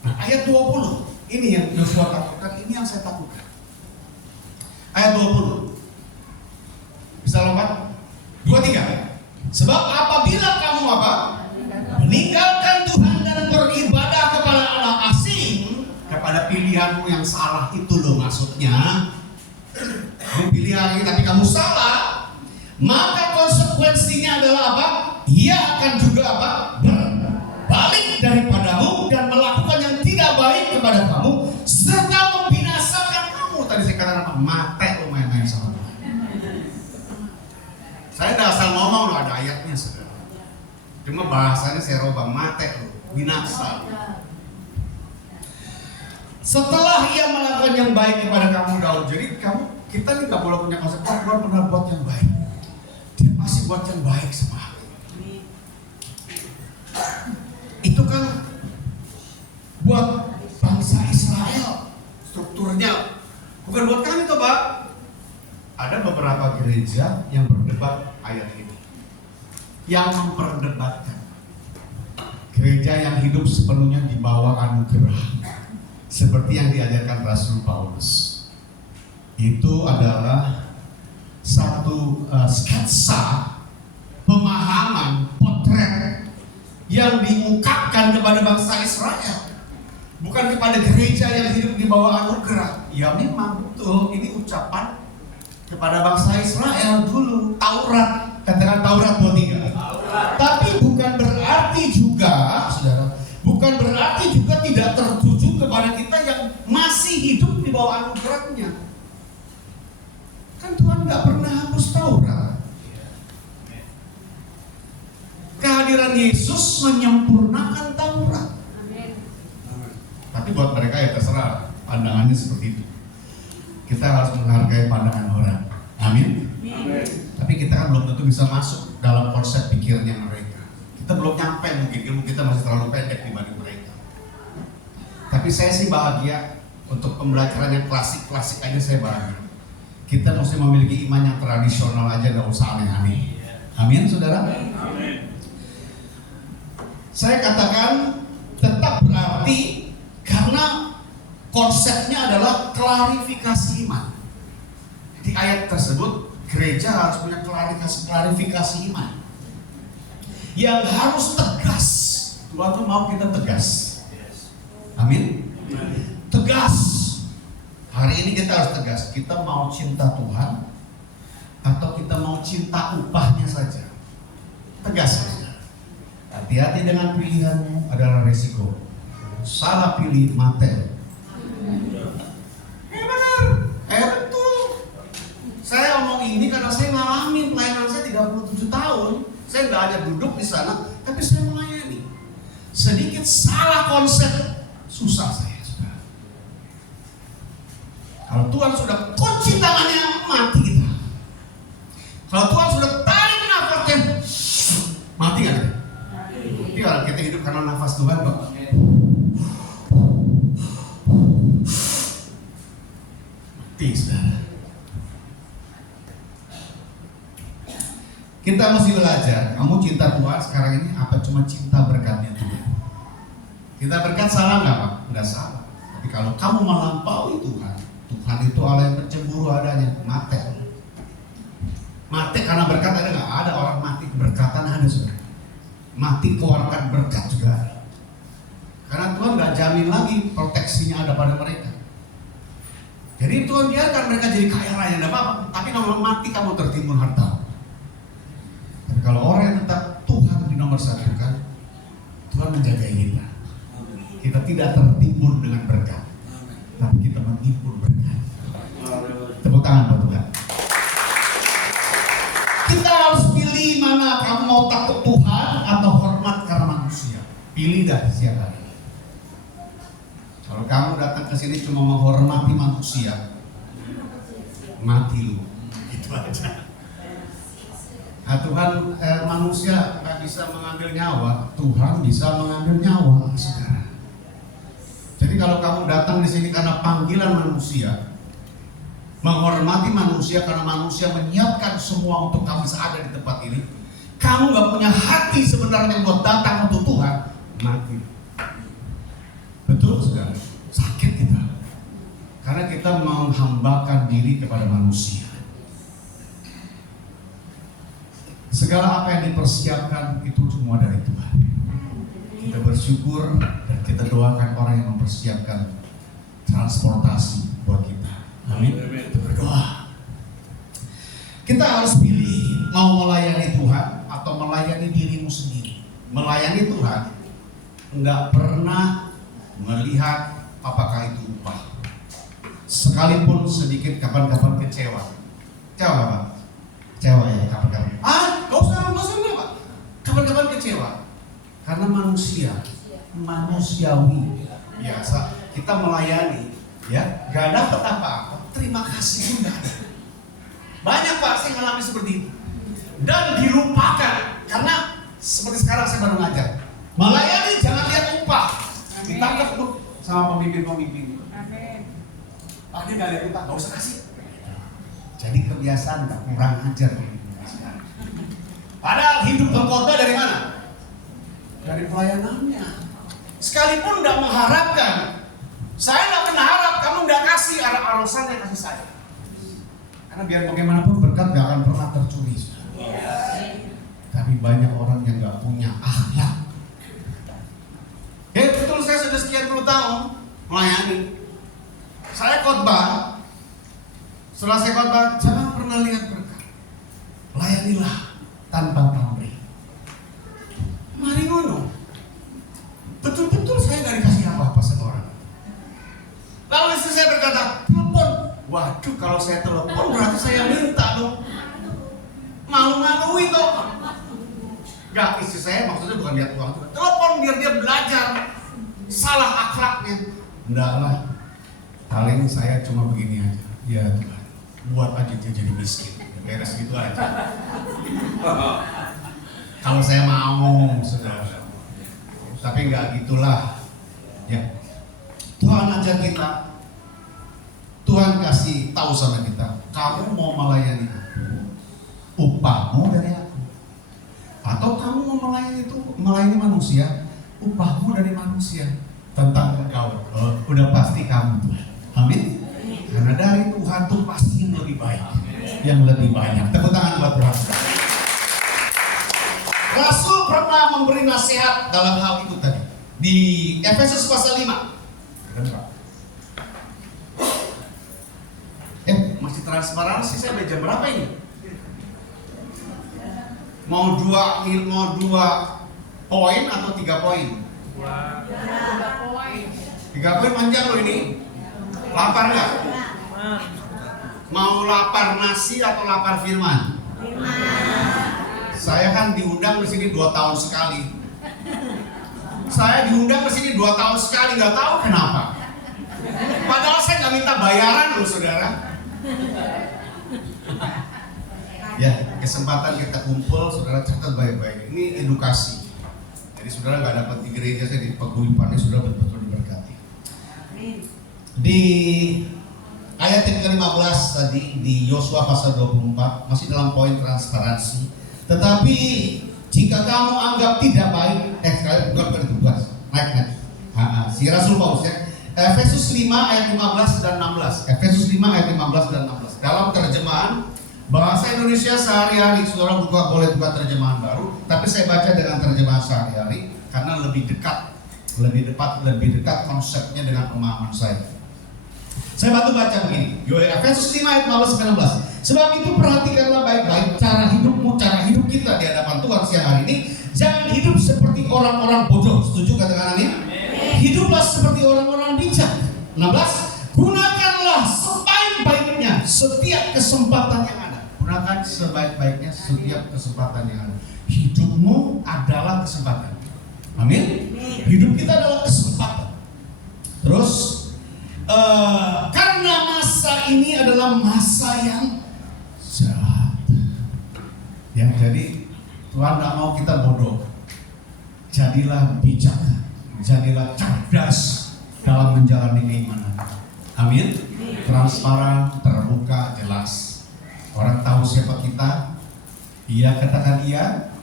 Nah, ayat 20, ini yang Yosua takutkan, ini yang saya takutkan. Ayat 20. Bisa lompat? 23. Sebab apabila kamu apa? Meninggalkan Tuhan dan beribadah kepada Allah asing, kepada pilihanmu yang salah itu loh maksudnya. Kamu pilih hari ini tapi kamu salah, maka konsekuensinya adalah apa? Ia akan juga apa? Berbalik daripadamu dan melakukan yang tidak baik kepada kamu serta membinasakan kamu. Tadi saya katakan apa? Mate lo main-main sama Tuhan. Saya udah asal ngomong loh, ada ayatnya saudara. Cuma bahasanya saya rubah, mate lo, binasa. Setelah ia melakukan yang baik kepada kamu Daud, jadi kita nih gak boleh punya konsep Tuhan pernah buat yang baik. Dia pasti buat yang baik sama aku. Itu kan buat bangsa Israel strukturnya, bukan buat kami toh Pak. Ada beberapa gereja yang berdebat ayat ini, yang memperdebatkan gereja yang hidup sepenuhnya di bawah anugerah, seperti yang diajarkan Rasul Paulus. Itu adalah satu sketsa pemahaman potret yang diungkapkan kepada bangsa Israel, bukan kepada gereja yang hidup di bawah anugerah. Ya memang betul, ini ucapan kepada bangsa Israel dulu. Taurat, katakan Taurat 23. Tapi bukan berarti juga, saudara, bukan berarti juga tidak tertuju kepada kita yang masih hidup di bawah anugerahnya. Kan Tuhan gak pernah hapus Taurat. Kehadiran Yesus menyempurnakan Taurat. Amin. Tapi buat mereka ya terserah, pandangannya seperti itu. Kita harus menghargai pandangan orang. Amin. Amin. Tapi kita kan belum tentu bisa masuk dalam konsep pikirnya mereka. Kita belum nyampe, mungkin ilmu kita masih terlalu pendek dibanding mereka. Tapi saya sih bahagia untuk pembelajaran yang klasik-klasik aja, saya bahagia. Kita mesti memiliki iman yang tradisional aja, gak usah aneh-aneh. Amin, saudara? Amin. Saya katakan tetap berarti karena konsepnya adalah klarifikasi iman. Di ayat tersebut gereja harus punya klarifikasi iman yang harus tegas. Tuhan tuh mau kita tegas. Amin. Tegas. Hari ini kita harus tegas. Kita mau cinta Tuhan atau kita mau cinta upahnya saja. Tegas saja. Hati-hati dengan pilihanmu, adalah resiko. Salah pilih mati. Benar. Betul. Saya ngomong ini karena saya ngalamin pelayanan saya 37 tahun. Saya nggak hanya duduk di sana, tapi saya melayani. Sedikit salah konsep, susah saya. Kalau Tuhan sudah kunci tangannya, mati kita. Kalau Tuhan sudah tarik nafasnya, mati nggak kita? Mati. Kalau kita hidup karena nafas Tuhan, Pak. Mati, saudara. Kita mesti belajar. Kamu cinta Tuhan sekarang ini apa cuma cinta berkatnya Tuhan? Kita berkat salah nggak, Pak? Nggak salah. Tapi kalau kamu melampaui Tuhan, Tuhan itu Allah yang pencemburu adanya, mati. Mati karena berkat ada nggak? Ada orang mati keberkatan ada, saudara. Mati keluarkan berkat juga ada. Karena Tuhan nggak jamin lagi proteksinya ada pada mereka. Jadi Tuhan biarkan mereka jadi kaya raya, nggak apa-apa. Tapi kalau mati kamu tertimbun harta. Tapi kalau orang yang tetap Tuhan di nomor satu kan, Tuhan menjaga kita. Kita tidak tertimbun dengan berkat, tapi kita menimbun berkat. Tepuk tangan buat Tuhan. Kita harus pilih mana, kamu mau takut Tuhan atau hormat karena manusia. Pilih dah siapa hari ini. Kalau kamu datang ke sini cuma menghormati manusia, mati lu. Itu aja. Nah, Tuhan manusia nggak bisa mengambil nyawa, Tuhan bisa mengambil nyawa, saudara. Jadi kalau kamu datang di sini karena panggilan manusia, menghormati manusia karena manusia menyiapkan semua untuk kamu bisa ada di tempat ini. Kamu gak punya hati sebenarnya buat datang untuk Tuhan, mati. Betul saudara? Sakit kita. Karena kita menghambakan diri kepada manusia. Segala apa yang dipersiapkan itu semua dari Tuhan. Kita bersyukur dan kita doakan orang yang mempersiapkan transportasi buat kita. Amin. Kita berdoa. Kita harus pilih mau melayani Tuhan atau melayani dirimu sendiri. Melayani Tuhan nggak pernah melihat apakah itu upah. Sekalipun sedikit kapan-kapan kecewa. Kecewa nggak, Pak? Kecewa ya kapan-kapan. Gak usah Pak. Kapan-kapan kecewa. Karena manusiawi biasa kita melayani, ya gak dapat apa-apa. Terima kasih sudah. Banyak Pak saya mengalami seperti itu dan dilupakan karena seperti sekarang saya baru ngajar. Melayani jangan lihat upah. Ditangkap tuh sama pemimpin-pemimpin. Dia gak lihat upah, gak usah kasih. Jadi kebiasaan gak kurang ajar. Padahal hidup pengkhotbah dari mana? Dari pelayanannya. Sekalipun gak mengharapkan, saya gak pernah harap kamu gak kasih alasan yang kasih saya. Karena biar bagaimanapun berkat gak akan pernah tercuri. Tapi banyak orang yang gak punya akhlak. Betul, saya sudah sekian puluh tahun melayani. Saya khotbah. Setelah saya khotbah, jangan pernah lihat berkat. Layanilah tanpa pamrih. Mari ngono. Betul-betul saya gak dikasih apa-apa sama orang. Lalu istri saya berkata, telepon. Waduh, kalau saya telepon berarti saya minta dong. Malu-maluin dong. Gak, istri saya maksudnya bukan lihat uang. Telepon biar dia belajar salah akhlaknya. Enggak lah. Paling saya cuma begini aja. Ya Tuhan, buat aja dia jadi miskin. Beres gitu aja. Kalau saya mau, saudara. Tapi enggak gitulah. Ya. Tuhan ajar kita. Tuhan kasih tahu sama kita, kamu mau melayani aku, upahmu dari aku. Atau kamu mau melayani manusia, upahmu dari manusia. Tentang engkau, udah pasti kamu Tuhan. Amin. Karena dari Tuhan tuh pasti yang lebih baik, yang lebih banyak. Tepuk tangan buat Tuhan. Rasul pernah memberi nasihat dalam hal itu tadi di Efesus pasal 5. Masih transparansi, saya baca berapa ini? Mau dua poin atau 3 poin? 3 poin panjang loh ini. Lapar nggak? Mau lapar nasi atau lapar firman? Saya kan diundang di sini 2 tahun sekali. Saya diundang ke sini 2 tahun sekali, nggak tahu kenapa. Padahal saya nggak minta bayaran loh, saudara. Ya, kesempatan kita kumpul, saudara catat baik-baik. Ini edukasi. Jadi saudara nggak dapat di gereja, saya di paguyubannya sudah betul-betul diberkati. Di ayat yang ke-15 tadi di Yosua pasal 24 masih dalam poin transparansi. Tetapi jika kamu anggap tidak baik, bukan itu, naik. Si Rasul Paulus ya. Efesus 5 ayat 15 dan 16. Efesus 5 ayat 15 dan 16. Dalam terjemahan bahasa Indonesia sehari-hari, saudara boleh buka terjemahan baru, tapi saya baca dengan terjemahan sehari-hari karena lebih dekat konsepnya dengan pemahaman saya. Saya baca begini, Efesus 5 ayat 15 dan 16. Sebab itu perhatikanlah baik-baik cara hidup kita di hadapan Tuhan siang hari ini. Jangan hidup seperti orang-orang bodoh. Setuju katakan amin? Hiduplah seperti orang-orang bijak. 16. Gunakanlah sebaik-baiknya setiap kesempatan yang ada. Gunakan sebaik-baiknya setiap kesempatan yang ada. Hidupmu adalah kesempatan. Amin. Hidup kita adalah kesempatan. Terus karena masa ini adalah masa yang jahat. Ya, jadi Tuhan tidak mau kita bodoh. Jadilah bijak, jadilah cerdas dalam menjalani keimanan. Amin. Transparan, terbuka. terbuka, jelas. Orang tahu siapa kita. Iya katakan iya,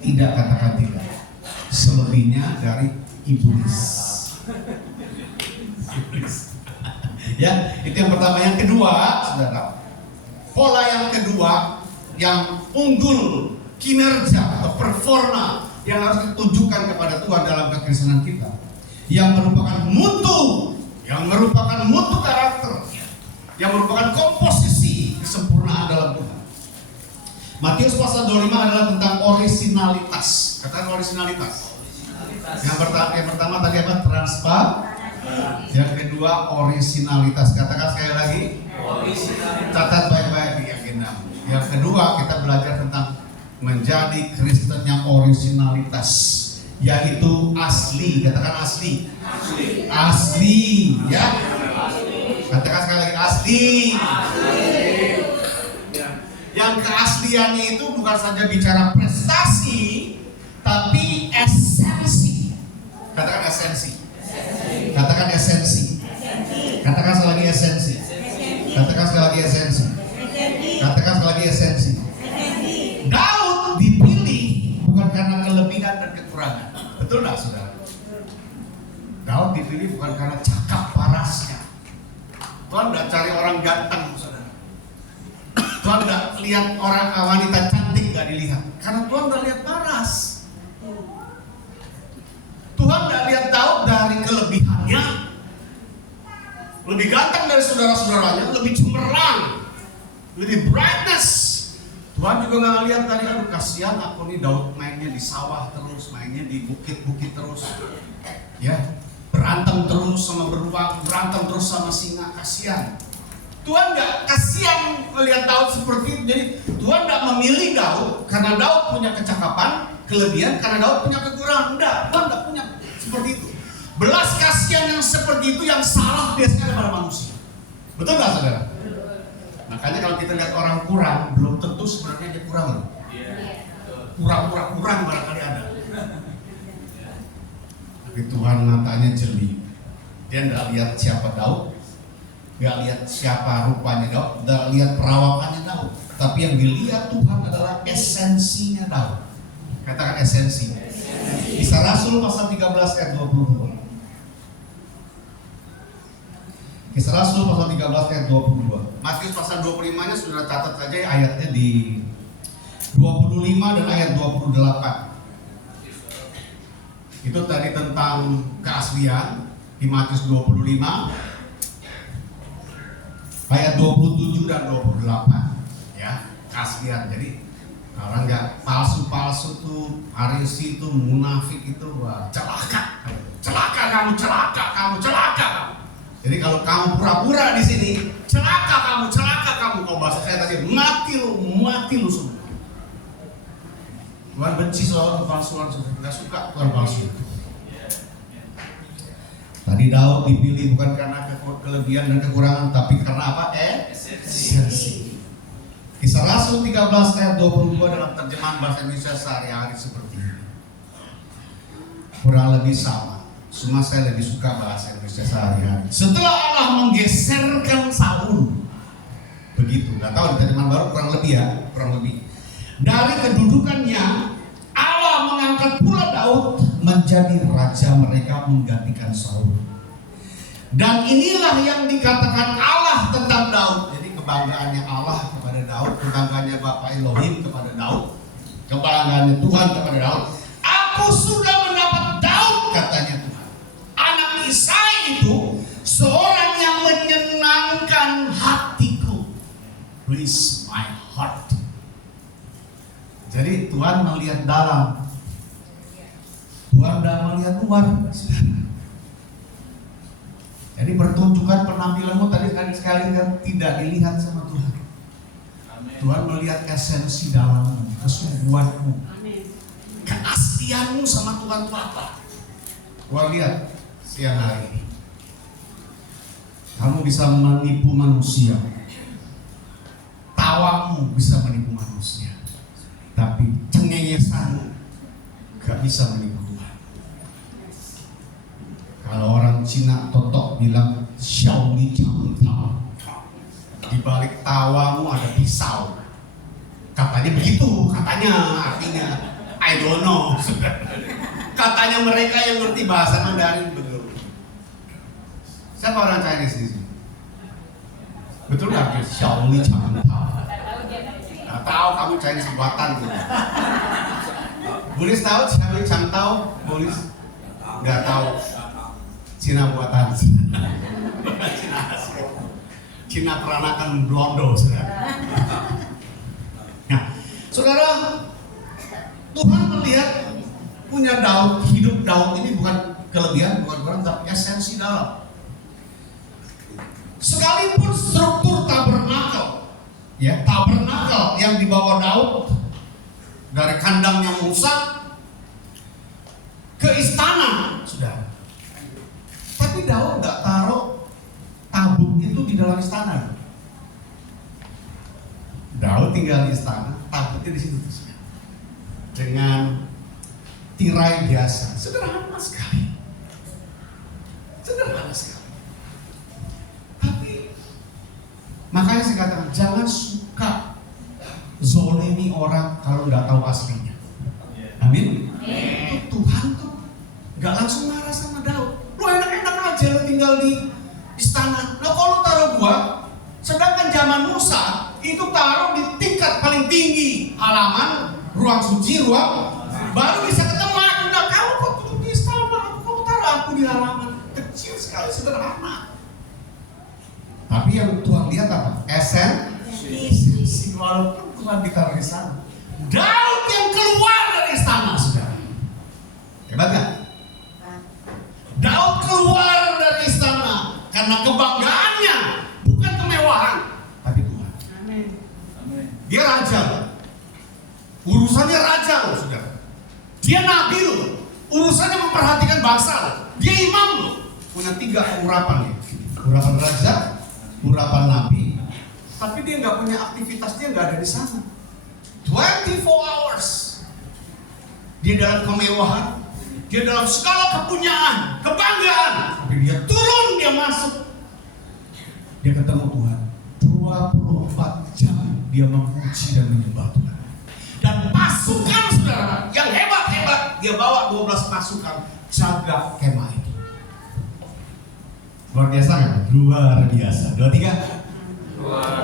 tidak katakan tidak. Selebihnya dari iblis. Ya, itu yang pertama. Yang kedua, saudara, pola yang kedua yang unggul, kinerja atau performa yang harus ditunjukkan kepada Tuhan dalam kekristenan kita, yang merupakan mutu karakter, yang merupakan komposisi kesempurnaan dalam Tuhan. Matius pasal 25 adalah tentang orisinalitas. Katakan orisinalitas. Yang pertama tadi apa? Yang kedua orisinalitas. Katakan sekali lagi. Catat baik-baik di agenda. Yang kedua kita belajar tentang menjadi Kristen yang orisinalitas, yaitu asli. Katakan asli. Asli, ya. Katakan sekali lagi asli. Yang keasliannya itu bukan saja bicara prestasi, tapi esensi. Katakan esensi. Katakan esensi. Katakan sekali lagi esensi. Katakan sekali lagi esensi. Katakan sekali lagi esensi. Daud dipilih bukan karena kelebihan dan kekurangan. Betul nggak, saudara? Daud dipilih bukan karena cakap parasnya. Tuhan nggak cari orang ganteng, saudara. Tuhan nggak lihat orang wanita cantik, nggak dilihat. Karena Tuhan nggak lihat paras. Tuhan nggak lihat Daud dari kelebihannya, lebih ganteng dari saudara-saudaranya, lebih cemerlang, lebih brightness. Tuhan juga nggak lihat tadi, aduh kasihan aku nih Daud mainnya di sawah terus, mainnya di bukit-bukit terus, ya berantem terus sama beruang, berantem terus sama singa, kasihan. Tuhan nggak kasihan melihat Daud seperti itu. Jadi Tuhan nggak memilih Daud karena Daud punya kecakapan, kelebihan, karena Daud punya kekurangan. Enggak, Tuhan nggak punya seperti itu. Belas kasihan yang seperti itu yang salah biasanya pada manusia. Betul nggak, saudara? Makanya kalau kita lihat orang kurang, belum tentu sebenarnya dia kurang loh. Kurang barangkali ada. Tapi Tuhan matanya jeli. Dia nggak lihat siapa Daud, nggak lihat siapa rupanya Daud, nggak lihat perawakannya Daud. Tapi yang dilihat Tuhan adalah esensinya Daud. Katakan esensi. Kisah Rasul pasal 13 ayat 22. Kisah Rasul pasal 13 ayat 22. Matius pasal 25-nya sudah catat saja ayatnya di 25 dan ayat 28. Itu tadi tentang keaslian di Matius 25 ayat 27 dan 28, ya, keaslian. Jadi orang nggak palsu-palsu tuh, Farisi itu, munafik itu, wah, celaka kamu. Jadi kalau kamu pura-pura di sini, celaka kamu. Kalau bahasa saya tadi, mati lu semua. Tuhan benci soal kepalsuan, nggak suka Tuhan palsu. Tadi Daud dipilih bukan karena kelebihan dan kekurangan, tapi karena apa? Esensi. Kisah Rasul 13 ayat 22 dalam terjemahan bahasa Indonesia sehari-hari seperti ini. Kurang lebih sama. Cuma saya lebih suka bahasa Indonesia sehari-hari. Setelah Allah menggeserkan Saul, begitu. Nggak tahu di terjemahan baru kurang lebih. Dari kedudukannya, Allah mengangkat pula Daud menjadi raja mereka menggantikan Saul. Dan inilah yang dikatakan Allah tentang Daud. Jadi kebanggaannya Allah kepada Daud, kebanggaannya Bapa Elohim kepada Daud, kebanggaannya Tuhan kepada Daud. Aku sudah mendapat Daud, katanya Tuhan, anak Isai itu, seorang yang menyenangkan hatiku. Please my heart. Jadi Tuhan melihat dalam, Tuhan tidak melihat luar. Jadi pertunjukan penampilanmu tadi sekali kan tidak dilihat sama Tuhan. Tuhan melihat esensi dalammu, kesungguhanmu, keaslianmu sama Tuhan itu apa. Tuhan lihat siang hari ini, kamu bisa menipu manusia, tawamu bisa menipu manusia, tapi cengengesanmu gak bisa menipu Tuhan. Kalau orang Cina totok bilang Xiaoli Chang Tao, di balik tawamu ada pisau. Katanya begitu, katanya artinya I don't know. Katanya mereka yang ngerti bahasa Mandarin betul. Siapa orang Chinese di sini? Betul nggak? Xiaoli Chang Tao. Nggak tahu kamu Chinese buatan tuh. Bulis tahu Xiaoli Chang Tao? Bulis? Nggak tahu. Cina buatan. Cina asli. Cina peranakan Blondo, saudara. Nah, saudara, Tuhan melihat punya Daud, hidup Daud ini bukan kelebihan, bukan kurang, tapi esensi dalam. Sekalipun struktur tabernakel, ya tabernakel yang dibawa Daud dari kandangnya Musa ke istana, sudah. Tapi Daud nggak taruh tabut itu di dalam istana. Daud tinggal di istana, tabutnya di situ terus. Dengan tirai biasa, sederhana sekali. Sederhana sekali. Tapi makanya saya katakan jangan suka zolimi orang kalau nggak tahu aslinya. Amin. Itu Tuhan tuh nggak langsung marah sama Daud. Lu enak-enak aja lu tinggal di istana. Nah kalau taruh gua, sedangkan zaman Musa itu taruh di tingkat paling tinggi, halaman, ruang suci, ruang baru bisa ketemu aku. Nah kamu kok duduk di istana, kamu taruh aku di halaman, kecil sekali, sederhana. Tapi yang Tuhan lihat apa? Esensi. Walaupun Tuhan ditaruh di sana, Daud yang keluar dari istana, saudara. Hebat kan? Daud keluar dari istana karena kebanggaannya, bukan kemewahan, tapi Tuhan. Amin. Dia raja, urusannya raja loh, saudara. Dia nabi loh, urusannya memperhatikan bangsa loh. Dia imam loh, punya 3 urapan ya. Urapan raja, urapan nabi, tapi dia nggak punya aktivitas, dia nggak ada di sana. 24 hours. Dia dalam kemewahan, dia dalam segala kepunyaan, kebanggaan. Tapi dia turun, dia masuk, dia ketemu Tuhan. 24 jam dia memuji dan menyembah Tuhan. Dan pasukan saudara yang hebat-hebat, dia bawa 12 pasukan jaga kemah itu. Luar biasa kan? Luar biasa. 2, 3.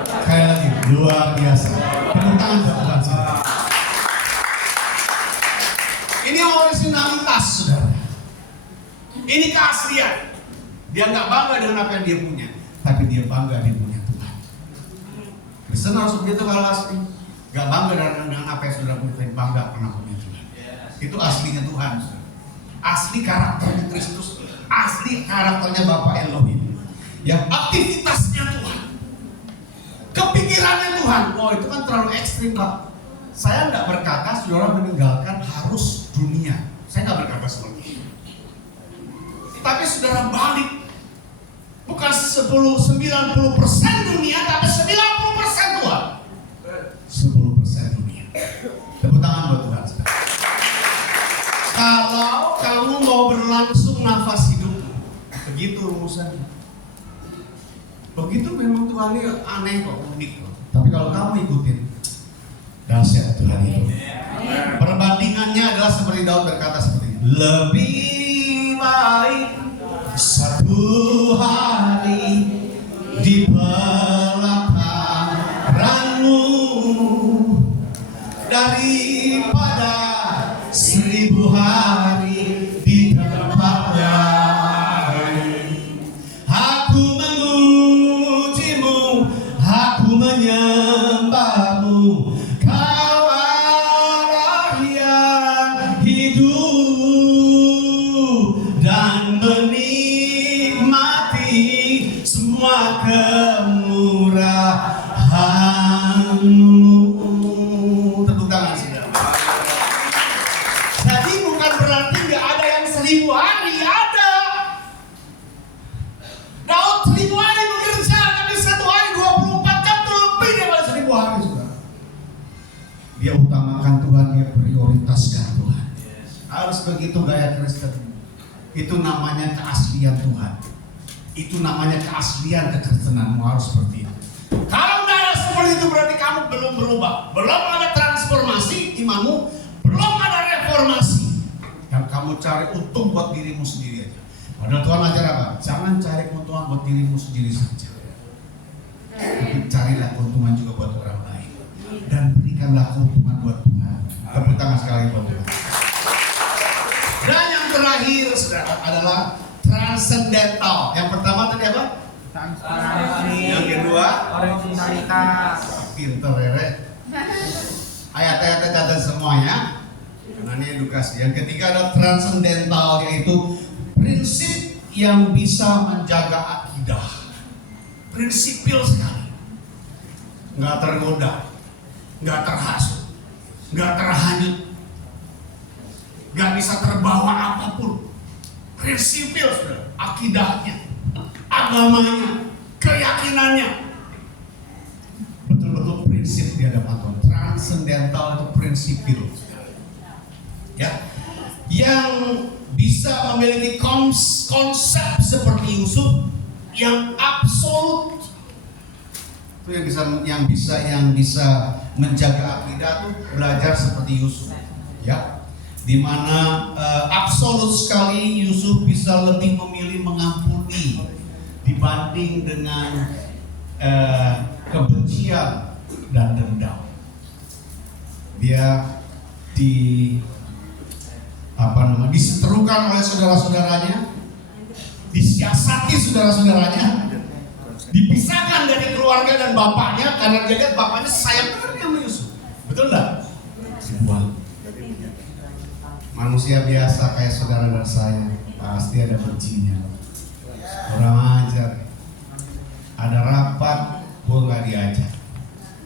Sekali lagi, luar biasa. Tepuk tangan buat Tuhan, saudara. Ini originalitas, saudara. Ini keaslian. Dia nggak bangga dengan apa yang dia punya, tapi dia bangga dia punya Tuhan. Kristen harus begitu kalau asli. Nggak bangga dengan apa yang saudara punya, tapi bangga karena punya Tuhan. Itu aslinya Tuhan, saudara. Asli karakternya Kristus, asli karakternya Bapa Elohim. Ya, aktivitasnya Tuhan, kepikirannya Tuhan. Oh itu kan terlalu ekstrim Pak. Saya nggak berkata saudara meninggalkan harus dunia. Saya nggak berkata seperti itu. Tapi saudara balik, bukan 90% dunia, tapi 90% Tuhan. 10% dunia. Tepuk tangan buat Tuhan. Kalau kamu mau berlangsung nafas hidup, begitu rumusannya. Begitu memang Tuhan ini aneh kok, unik kok. Tapi kalau kamu ikutin, dahsyat Tuhan itu. Perbandingannya adalah seperti Daud berkata seperti ini. Lebih baik satu hari di pelataranmu daripada 1000 hari di tempat lain. Aku memujimu, aku menyembahmu, Kau Allah yang hidup dan menikmati semua kemurahan-Mu. Tepuk tangan, saudara. Jadi bukan berarti nggak ada yang 1000 hari, ada. Daud 1000 hari bekerja, tapi 1 hari 24 jam itu lebih daripada 1000 hari, saudara. Dia utamakan Tuhan, dia prioritaskan Tuhan. Harus begitu gaya Kristen. Itu namanya keaslian Tuhan. Itu namanya keaslian kekristenanmu, harus seperti itu. Kalau nggak ada seperti itu berarti kamu belum berubah, belum ada transformasi imanmu, belum ada reformasi. Dan kamu cari untung buat dirimu sendiri aja. Padahal Tuhan ajar apa? Jangan cari keuntungan buat dirimu sendiri saja, tapi carilah keuntungan juga buat orang lain. Dan berikanlah keuntungan buat Tuhan. Tepuk tangan sekali buat Tuhan. Dan yang terakhir saudara adalah transcendental. Yang pertama tadi apa? Transparansi. Yang kedua Originalitas. pinter Rere. Ayat-ayatnya catat semuanya. Karena ini edukasi. Yang ketiga adalah transcendental, yaitu prinsip yang bisa menjaga akidah. Prinsipil sekali. Nggak tergoda, nggak terhasut, nggak terhanyut, nggak bisa terbawa apapun. Prinsipil sudah, akidahnya, agamanya, keyakinannya. Betul-betul prinsip di hadapan Tuhan. Transcendental itu prinsipil. Ya, yang bisa memiliki konsep seperti Yusuf yang absolut. Itu yang bisa menjaga akidah tuh belajar seperti Yusuf. Ya, dimana absolut sekali Yusuf bisa lebih memilih mengampuni dibanding dengan kebencian dan dendam. Dia diseterukan oleh saudara-saudaranya, disiasati saudara-saudaranya, dipisahkan dari keluarga dan bapaknya karena dia lihat bapaknya sayang banget sama Yusuf. Betul enggak? Sebuah manusia biasa kayak saudara dan saya pasti ada bencinya. Kurang ajar. Ada rapat, gua nggak diajak,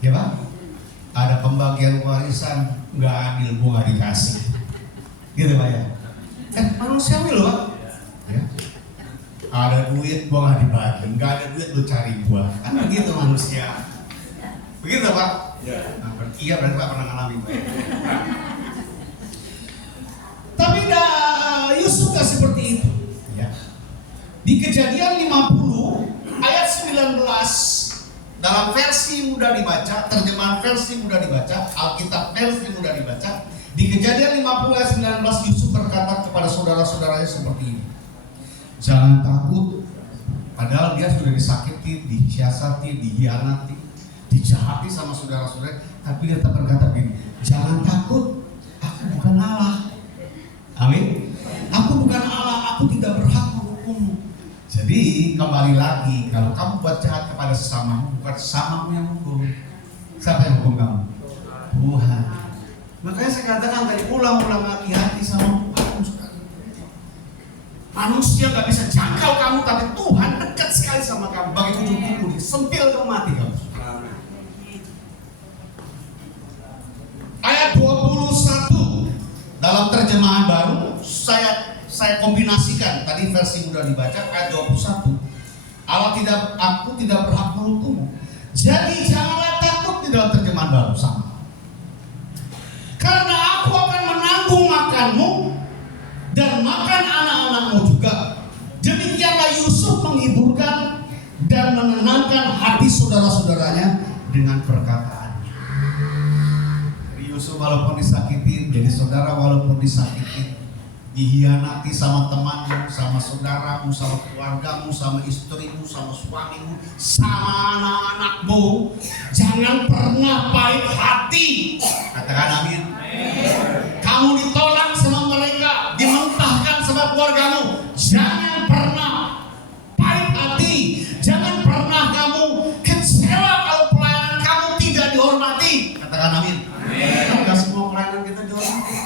ya Pak? Ada pembagian warisan, nggak adil, gua nggak dikasih, gitu Pak ya? Manusiawi loh Pak. Ya. Ada duit, gua nggak dibagi, nggak ada duit lu cari gua, kan begitu manusia. Begitu Pak? Iya berarti Pak pernah ngalamin Pak. Tapi Yusuf nggak seperti itu. Ya. Di Kejadian 50 ayat 19 dalam versi mudah dibaca, terjemahan versi mudah dibaca, Alkitab versi mudah dibaca. Di Kejadian 50 ayat 19 Yusuf berkata kepada saudara-saudaranya seperti ini. Jangan takut, padahal dia sudah disakiti, disiasati, dihianati, dijahati sama saudara-saudara, tapi dia tetap berkata begini, jangan takut, aku bukan Allah. Amin. Aku bukan Allah, aku tidak berhak menghukummu. Jadi kembali lagi, kalau kamu buat jahat kepada sesamamu, bukan sesamamu yang hukum. Siapa yang hukum kamu? Tuhan. Makanya saya katakan tadi, ulang-ulang hati-hati sama Tuhan. Manusia gak bisa jangkau kamu, tapi Tuhan dekat sekali sama kamu. Bagi ujung kuku, sentil kamu mati kamu. Ayat 21 dalam terjemahan baru saya kombinasikan tadi versi mudah dibaca ayat 21. Aku tidak berhak menghukummu. Jadi janganlah takut di dalam terjemahan baru sama. Karena aku akan menanggung makanmu dan makan anak-anakmu juga. Demikianlah Yusuf menghiburkan dan menenangkan hati saudara-saudaranya dengan perkataannya. Yusuf walaupun disakitin, jadi saudara walaupun disakitin, dihianati sama temanmu, sama saudaramu, sama keluargamu, sama istrimu, sama suamimu, sama anak-anakmu, jangan pernah pahit hati. Katakan amin. Kamu ditolak sama mereka, dimentahkan sama keluargamu, jangan pernah pahit hati. Jangan pernah kamu kecewa kalau pelayanan kamu tidak dihormati. Katakan amin. Tidak semua pelayanan kita dihormati.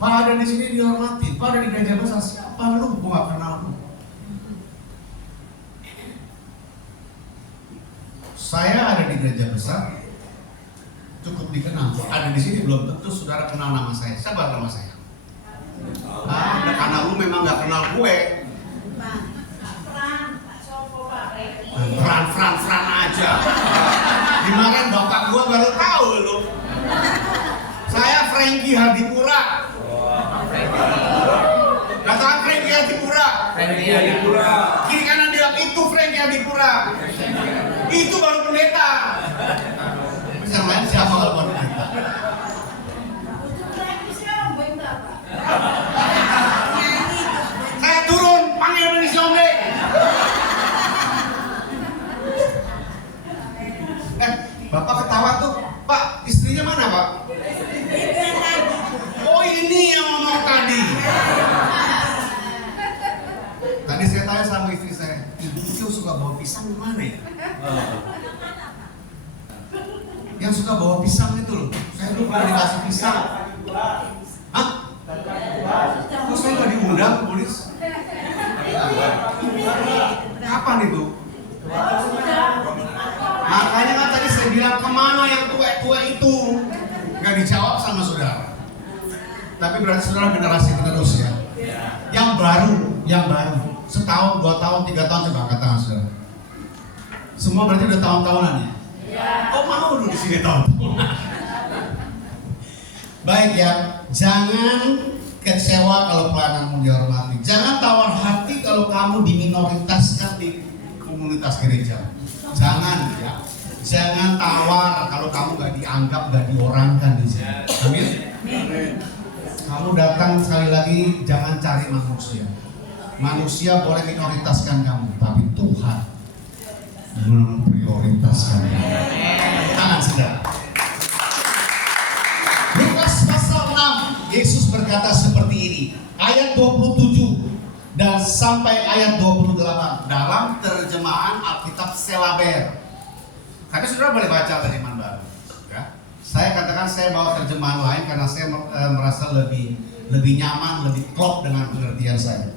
Pak ada di sini dihormati, Pak ada di gereja besar, siapa lu? Gua gak kenal lu. Saya ada di gereja besar, cukup dikenal. Ada di sini belum tentu saudara kenal nama saya. Siapa nama saya? Karena lu memang gak kenal gue. Fran aja. Kemarin bapak gue baru tahu lu. Saya Frankie Hadipura. Katakan Frankie Hadipura. Frankie Hadipura. Kiri kanan bilang itu Frankie Hadipura. Itu baru pendeta. Yang lain siapa kalau baru pendeta? Saya turun, panggil Indonesia Ombe. Bapak ketawa tuh, Pak, istrinya mana Pak? Oh ini yang ngomong tadi. Tadi saya tanya sama istri saya, ibu suka bawa pisang mana ya? Yang suka bawa pisang itu loh, saya dulu pernah dikasih pisang. Hah? Kok saya nggak diundang, polis? Kapan itu? Makanya kan tadi saya bilang kemana yang tua-tua itu? Nggak dijawab sama saudara. Tapi berarti saudara generasi penerus ya. Yang baru. Setahun, 2 tahun, 3 tahun coba angkat tangan saudara. Semua berarti udah tahun-tahunan ya? Oh mau dulu di sini tahun-tahunan. Baik ya, jangan kecewa kalau pelayananmu dihormati. Jangan tawar hati kalau kamu diminoritaskan di komunitas gereja. Jangan ya. Jangan tawar kalau kamu gak dianggap, gak diorangkan di sini. Amin. Kamu datang sekali lagi, jangan cari manusia. Manusia boleh minoritaskan kamu, tapi Tuhan memprioritaskan kamu. Tangan saudara. Lukas pasal 6, Yesus berkata seperti ini. Ayat 27 dan sampai ayat 28 dalam terjemahan Alkitab Selaber. Tapi saudara boleh baca terjemahan baru. Ya. Saya katakan saya bawa terjemahan lain karena saya merasa lebih nyaman, lebih klop dengan pengertian saya.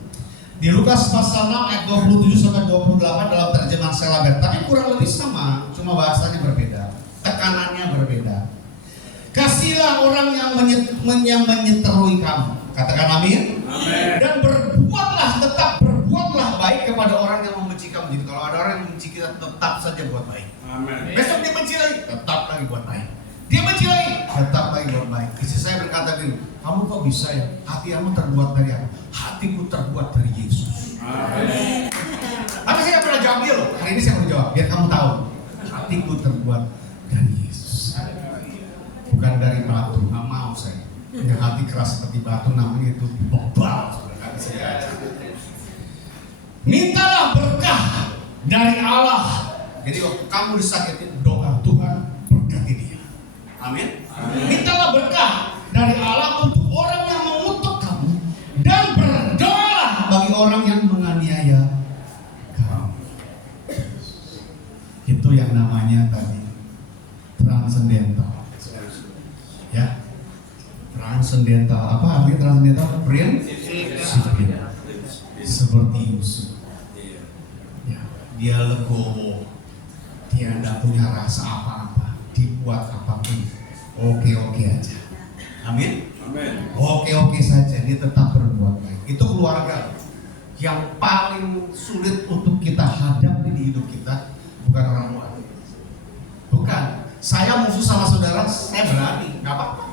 Di Lukas pasal 6 ayat 27 sampai 28 dalam terjemahan Selaber, tapi kurang lebih sama, cuma bahasanya berbeda, tekanannya berbeda. Kasihlah orang yang menyeterui kamu. Katakan amin. Dan tetap berbuatlah baik kepada orang yang membenci kamu. Jadi kalau ada orang yang membenci kita, tetap saja buat baik. Amen. Besok dia benci lagi, tetap lagi buat baik. Dia benci lagi, tetap lagi buat baik. Istri saya berkata gini, kamu kok bisa ya? Hati kamu terbuat dari apa? Hatiku terbuat dari Yesus. Amen. Tapi saya nggak pernah jawab dia loh. Hari ini saya mau jawab, biar kamu tahu. Hatiku terbuat dari Yesus. Bukan dari batu, nggak mau saya. Yang hati keras seperti batu namanya itu bebal. Mintalah berkah dari Allah. Jadi waktu kamu disakiti, doa Tuhan berkati dia. Amin. Mintalah berkah dari Allah untuk orang yang mengutuk kamu dan berdoalah bagi orang yang menganiaya kamu. Itu yang namanya tadi transendental. Ya. Transendental. Apa artinya transendental? Prinsip. Seperti Yusuf. Ya, dia legowo. Dia tidak punya rasa apa-apa. Dibuat apapun. Oke aja. Amin. Oke saja. Dia tetap berbuat baik. Itu keluarga yang paling sulit untuk kita hadapi di hidup kita, bukan orang luar. Bukan. Saya musuh sama saudara, saya berani. Gak apa-apa.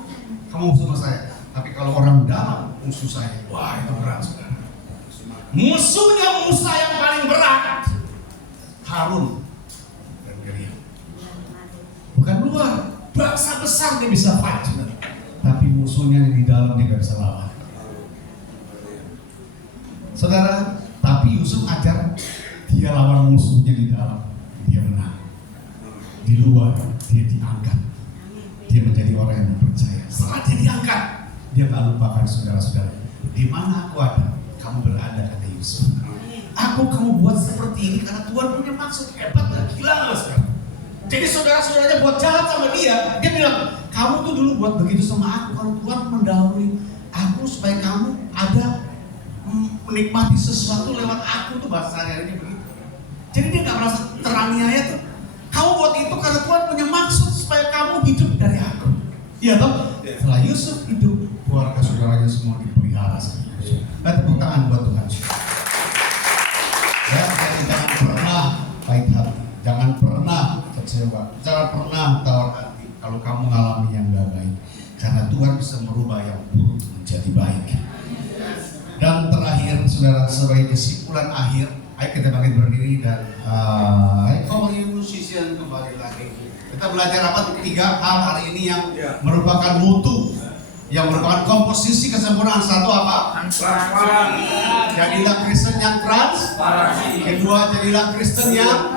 Kamu musuh sama saya. Tapi kalau orang dalam musuh saya, wah itu berat saudara. Musuhnya Musa yang paling berat, Harun dan Miriam. Bukan luar, bangsa besar dia bisa fight, saudara. Tapi musuhnya di dalam dia gak bisa lawan. Saudara, tapi Yusuf ajar dia lawan musuhnya di dalam, dia menang. Di luar dia diangkat. Dia menjadi orang yang percaya. Setelah dia diangkat, dia gak lupakan saudara-saudara. Di mana aku ada, kamu berada, kata Yusuf. Kamu buat seperti ini karena Tuhan punya maksud hebat dan gila sekarang. Jadi saudara-saudaranya buat jahat sama dia bilang, kamu tuh dulu buat begitu sama aku, kalau Tuhan mendahului aku supaya kamu ada menikmati sesuatu lewat aku tuh bahasanya ini begitu. Jadi dia nggak merasa teraniaya tuh. Kamu buat itu karena Tuhan punya maksud supaya kamu hidup dari aku. Iya toh? Setelah Yusuf hidup, keluarga saudaranya semua dipelihara sama Yusuf. Tepuk tangan buat Tuhan. Ya, jangan pernah baik hati, jangan pernah kecewa, jangan pernah tawar hati kalau kamu mengalami yang gak baik, karena Tuhan bisa merubah yang buruk menjadi baik. Dan terakhir, saudara, sebagai kesimpulan akhir, ayo kita bangkit berdiri dan I call you Musician kembali lagi. Kita belajar apa? 3 hal hari ini yang merupakan mutu, yang merupakan komposisi kesempurnaan. Satu apa? Transparansi. Jadilah Kristen yang transparansi. Kedua, jadilah Kristen yang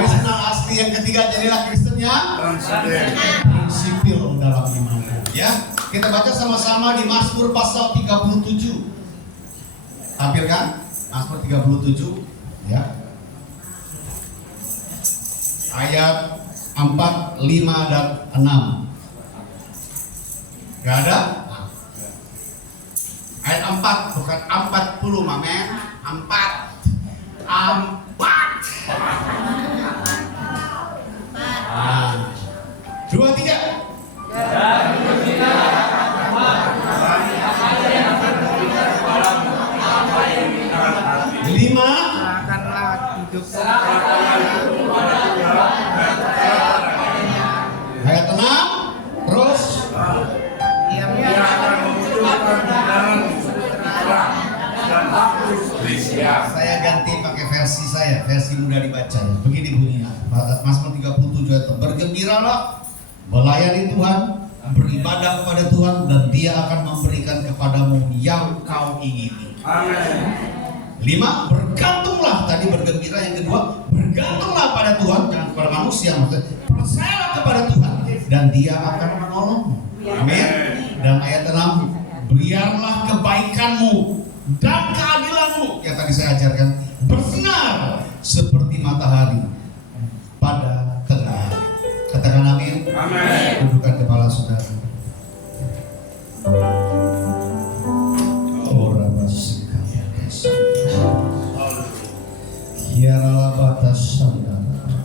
original asli. Yang ketiga, jadilah Kristen yang prinsipil dalam iman. Ya, kita baca sama-sama di Mazmur pasal 37. Tampilkan Mazmur 37, ya. Ayat 4, 5 dan 6. Gak ada? Ayat 4, bukan 40, mamen. 4. 2, 3. Lima. Serahkanlah hidup Ayat 6. Terus Dia akan memutuskan jalan terang dan hapus risya. saya ganti pakai versi saya, versi mudah dibaca ya. Begini bunyinya. Mazmur 37 ayat 1. Bergembiralah, melayani Tuhan, beribadah kepada Tuhan, dan Dia akan memberikan kepadamu yang kau ingini. Amin. 5. Bergantunglah, tadi bergembira. Yang kedua, bergantunglah pada Tuhan, jangan kepada manusia. Maksudnya, percayalah kepada Tuhan dan Dia akan menolongmu. Amin. Dan ayat 6, biarlah kebaikanmu dan keadilanmu yang tadi saya ajarkan bersinar seperti matahari pada tengah hari. Katakan amin. Amin. Dudukkan kepala saudara. Kiara batas sandara.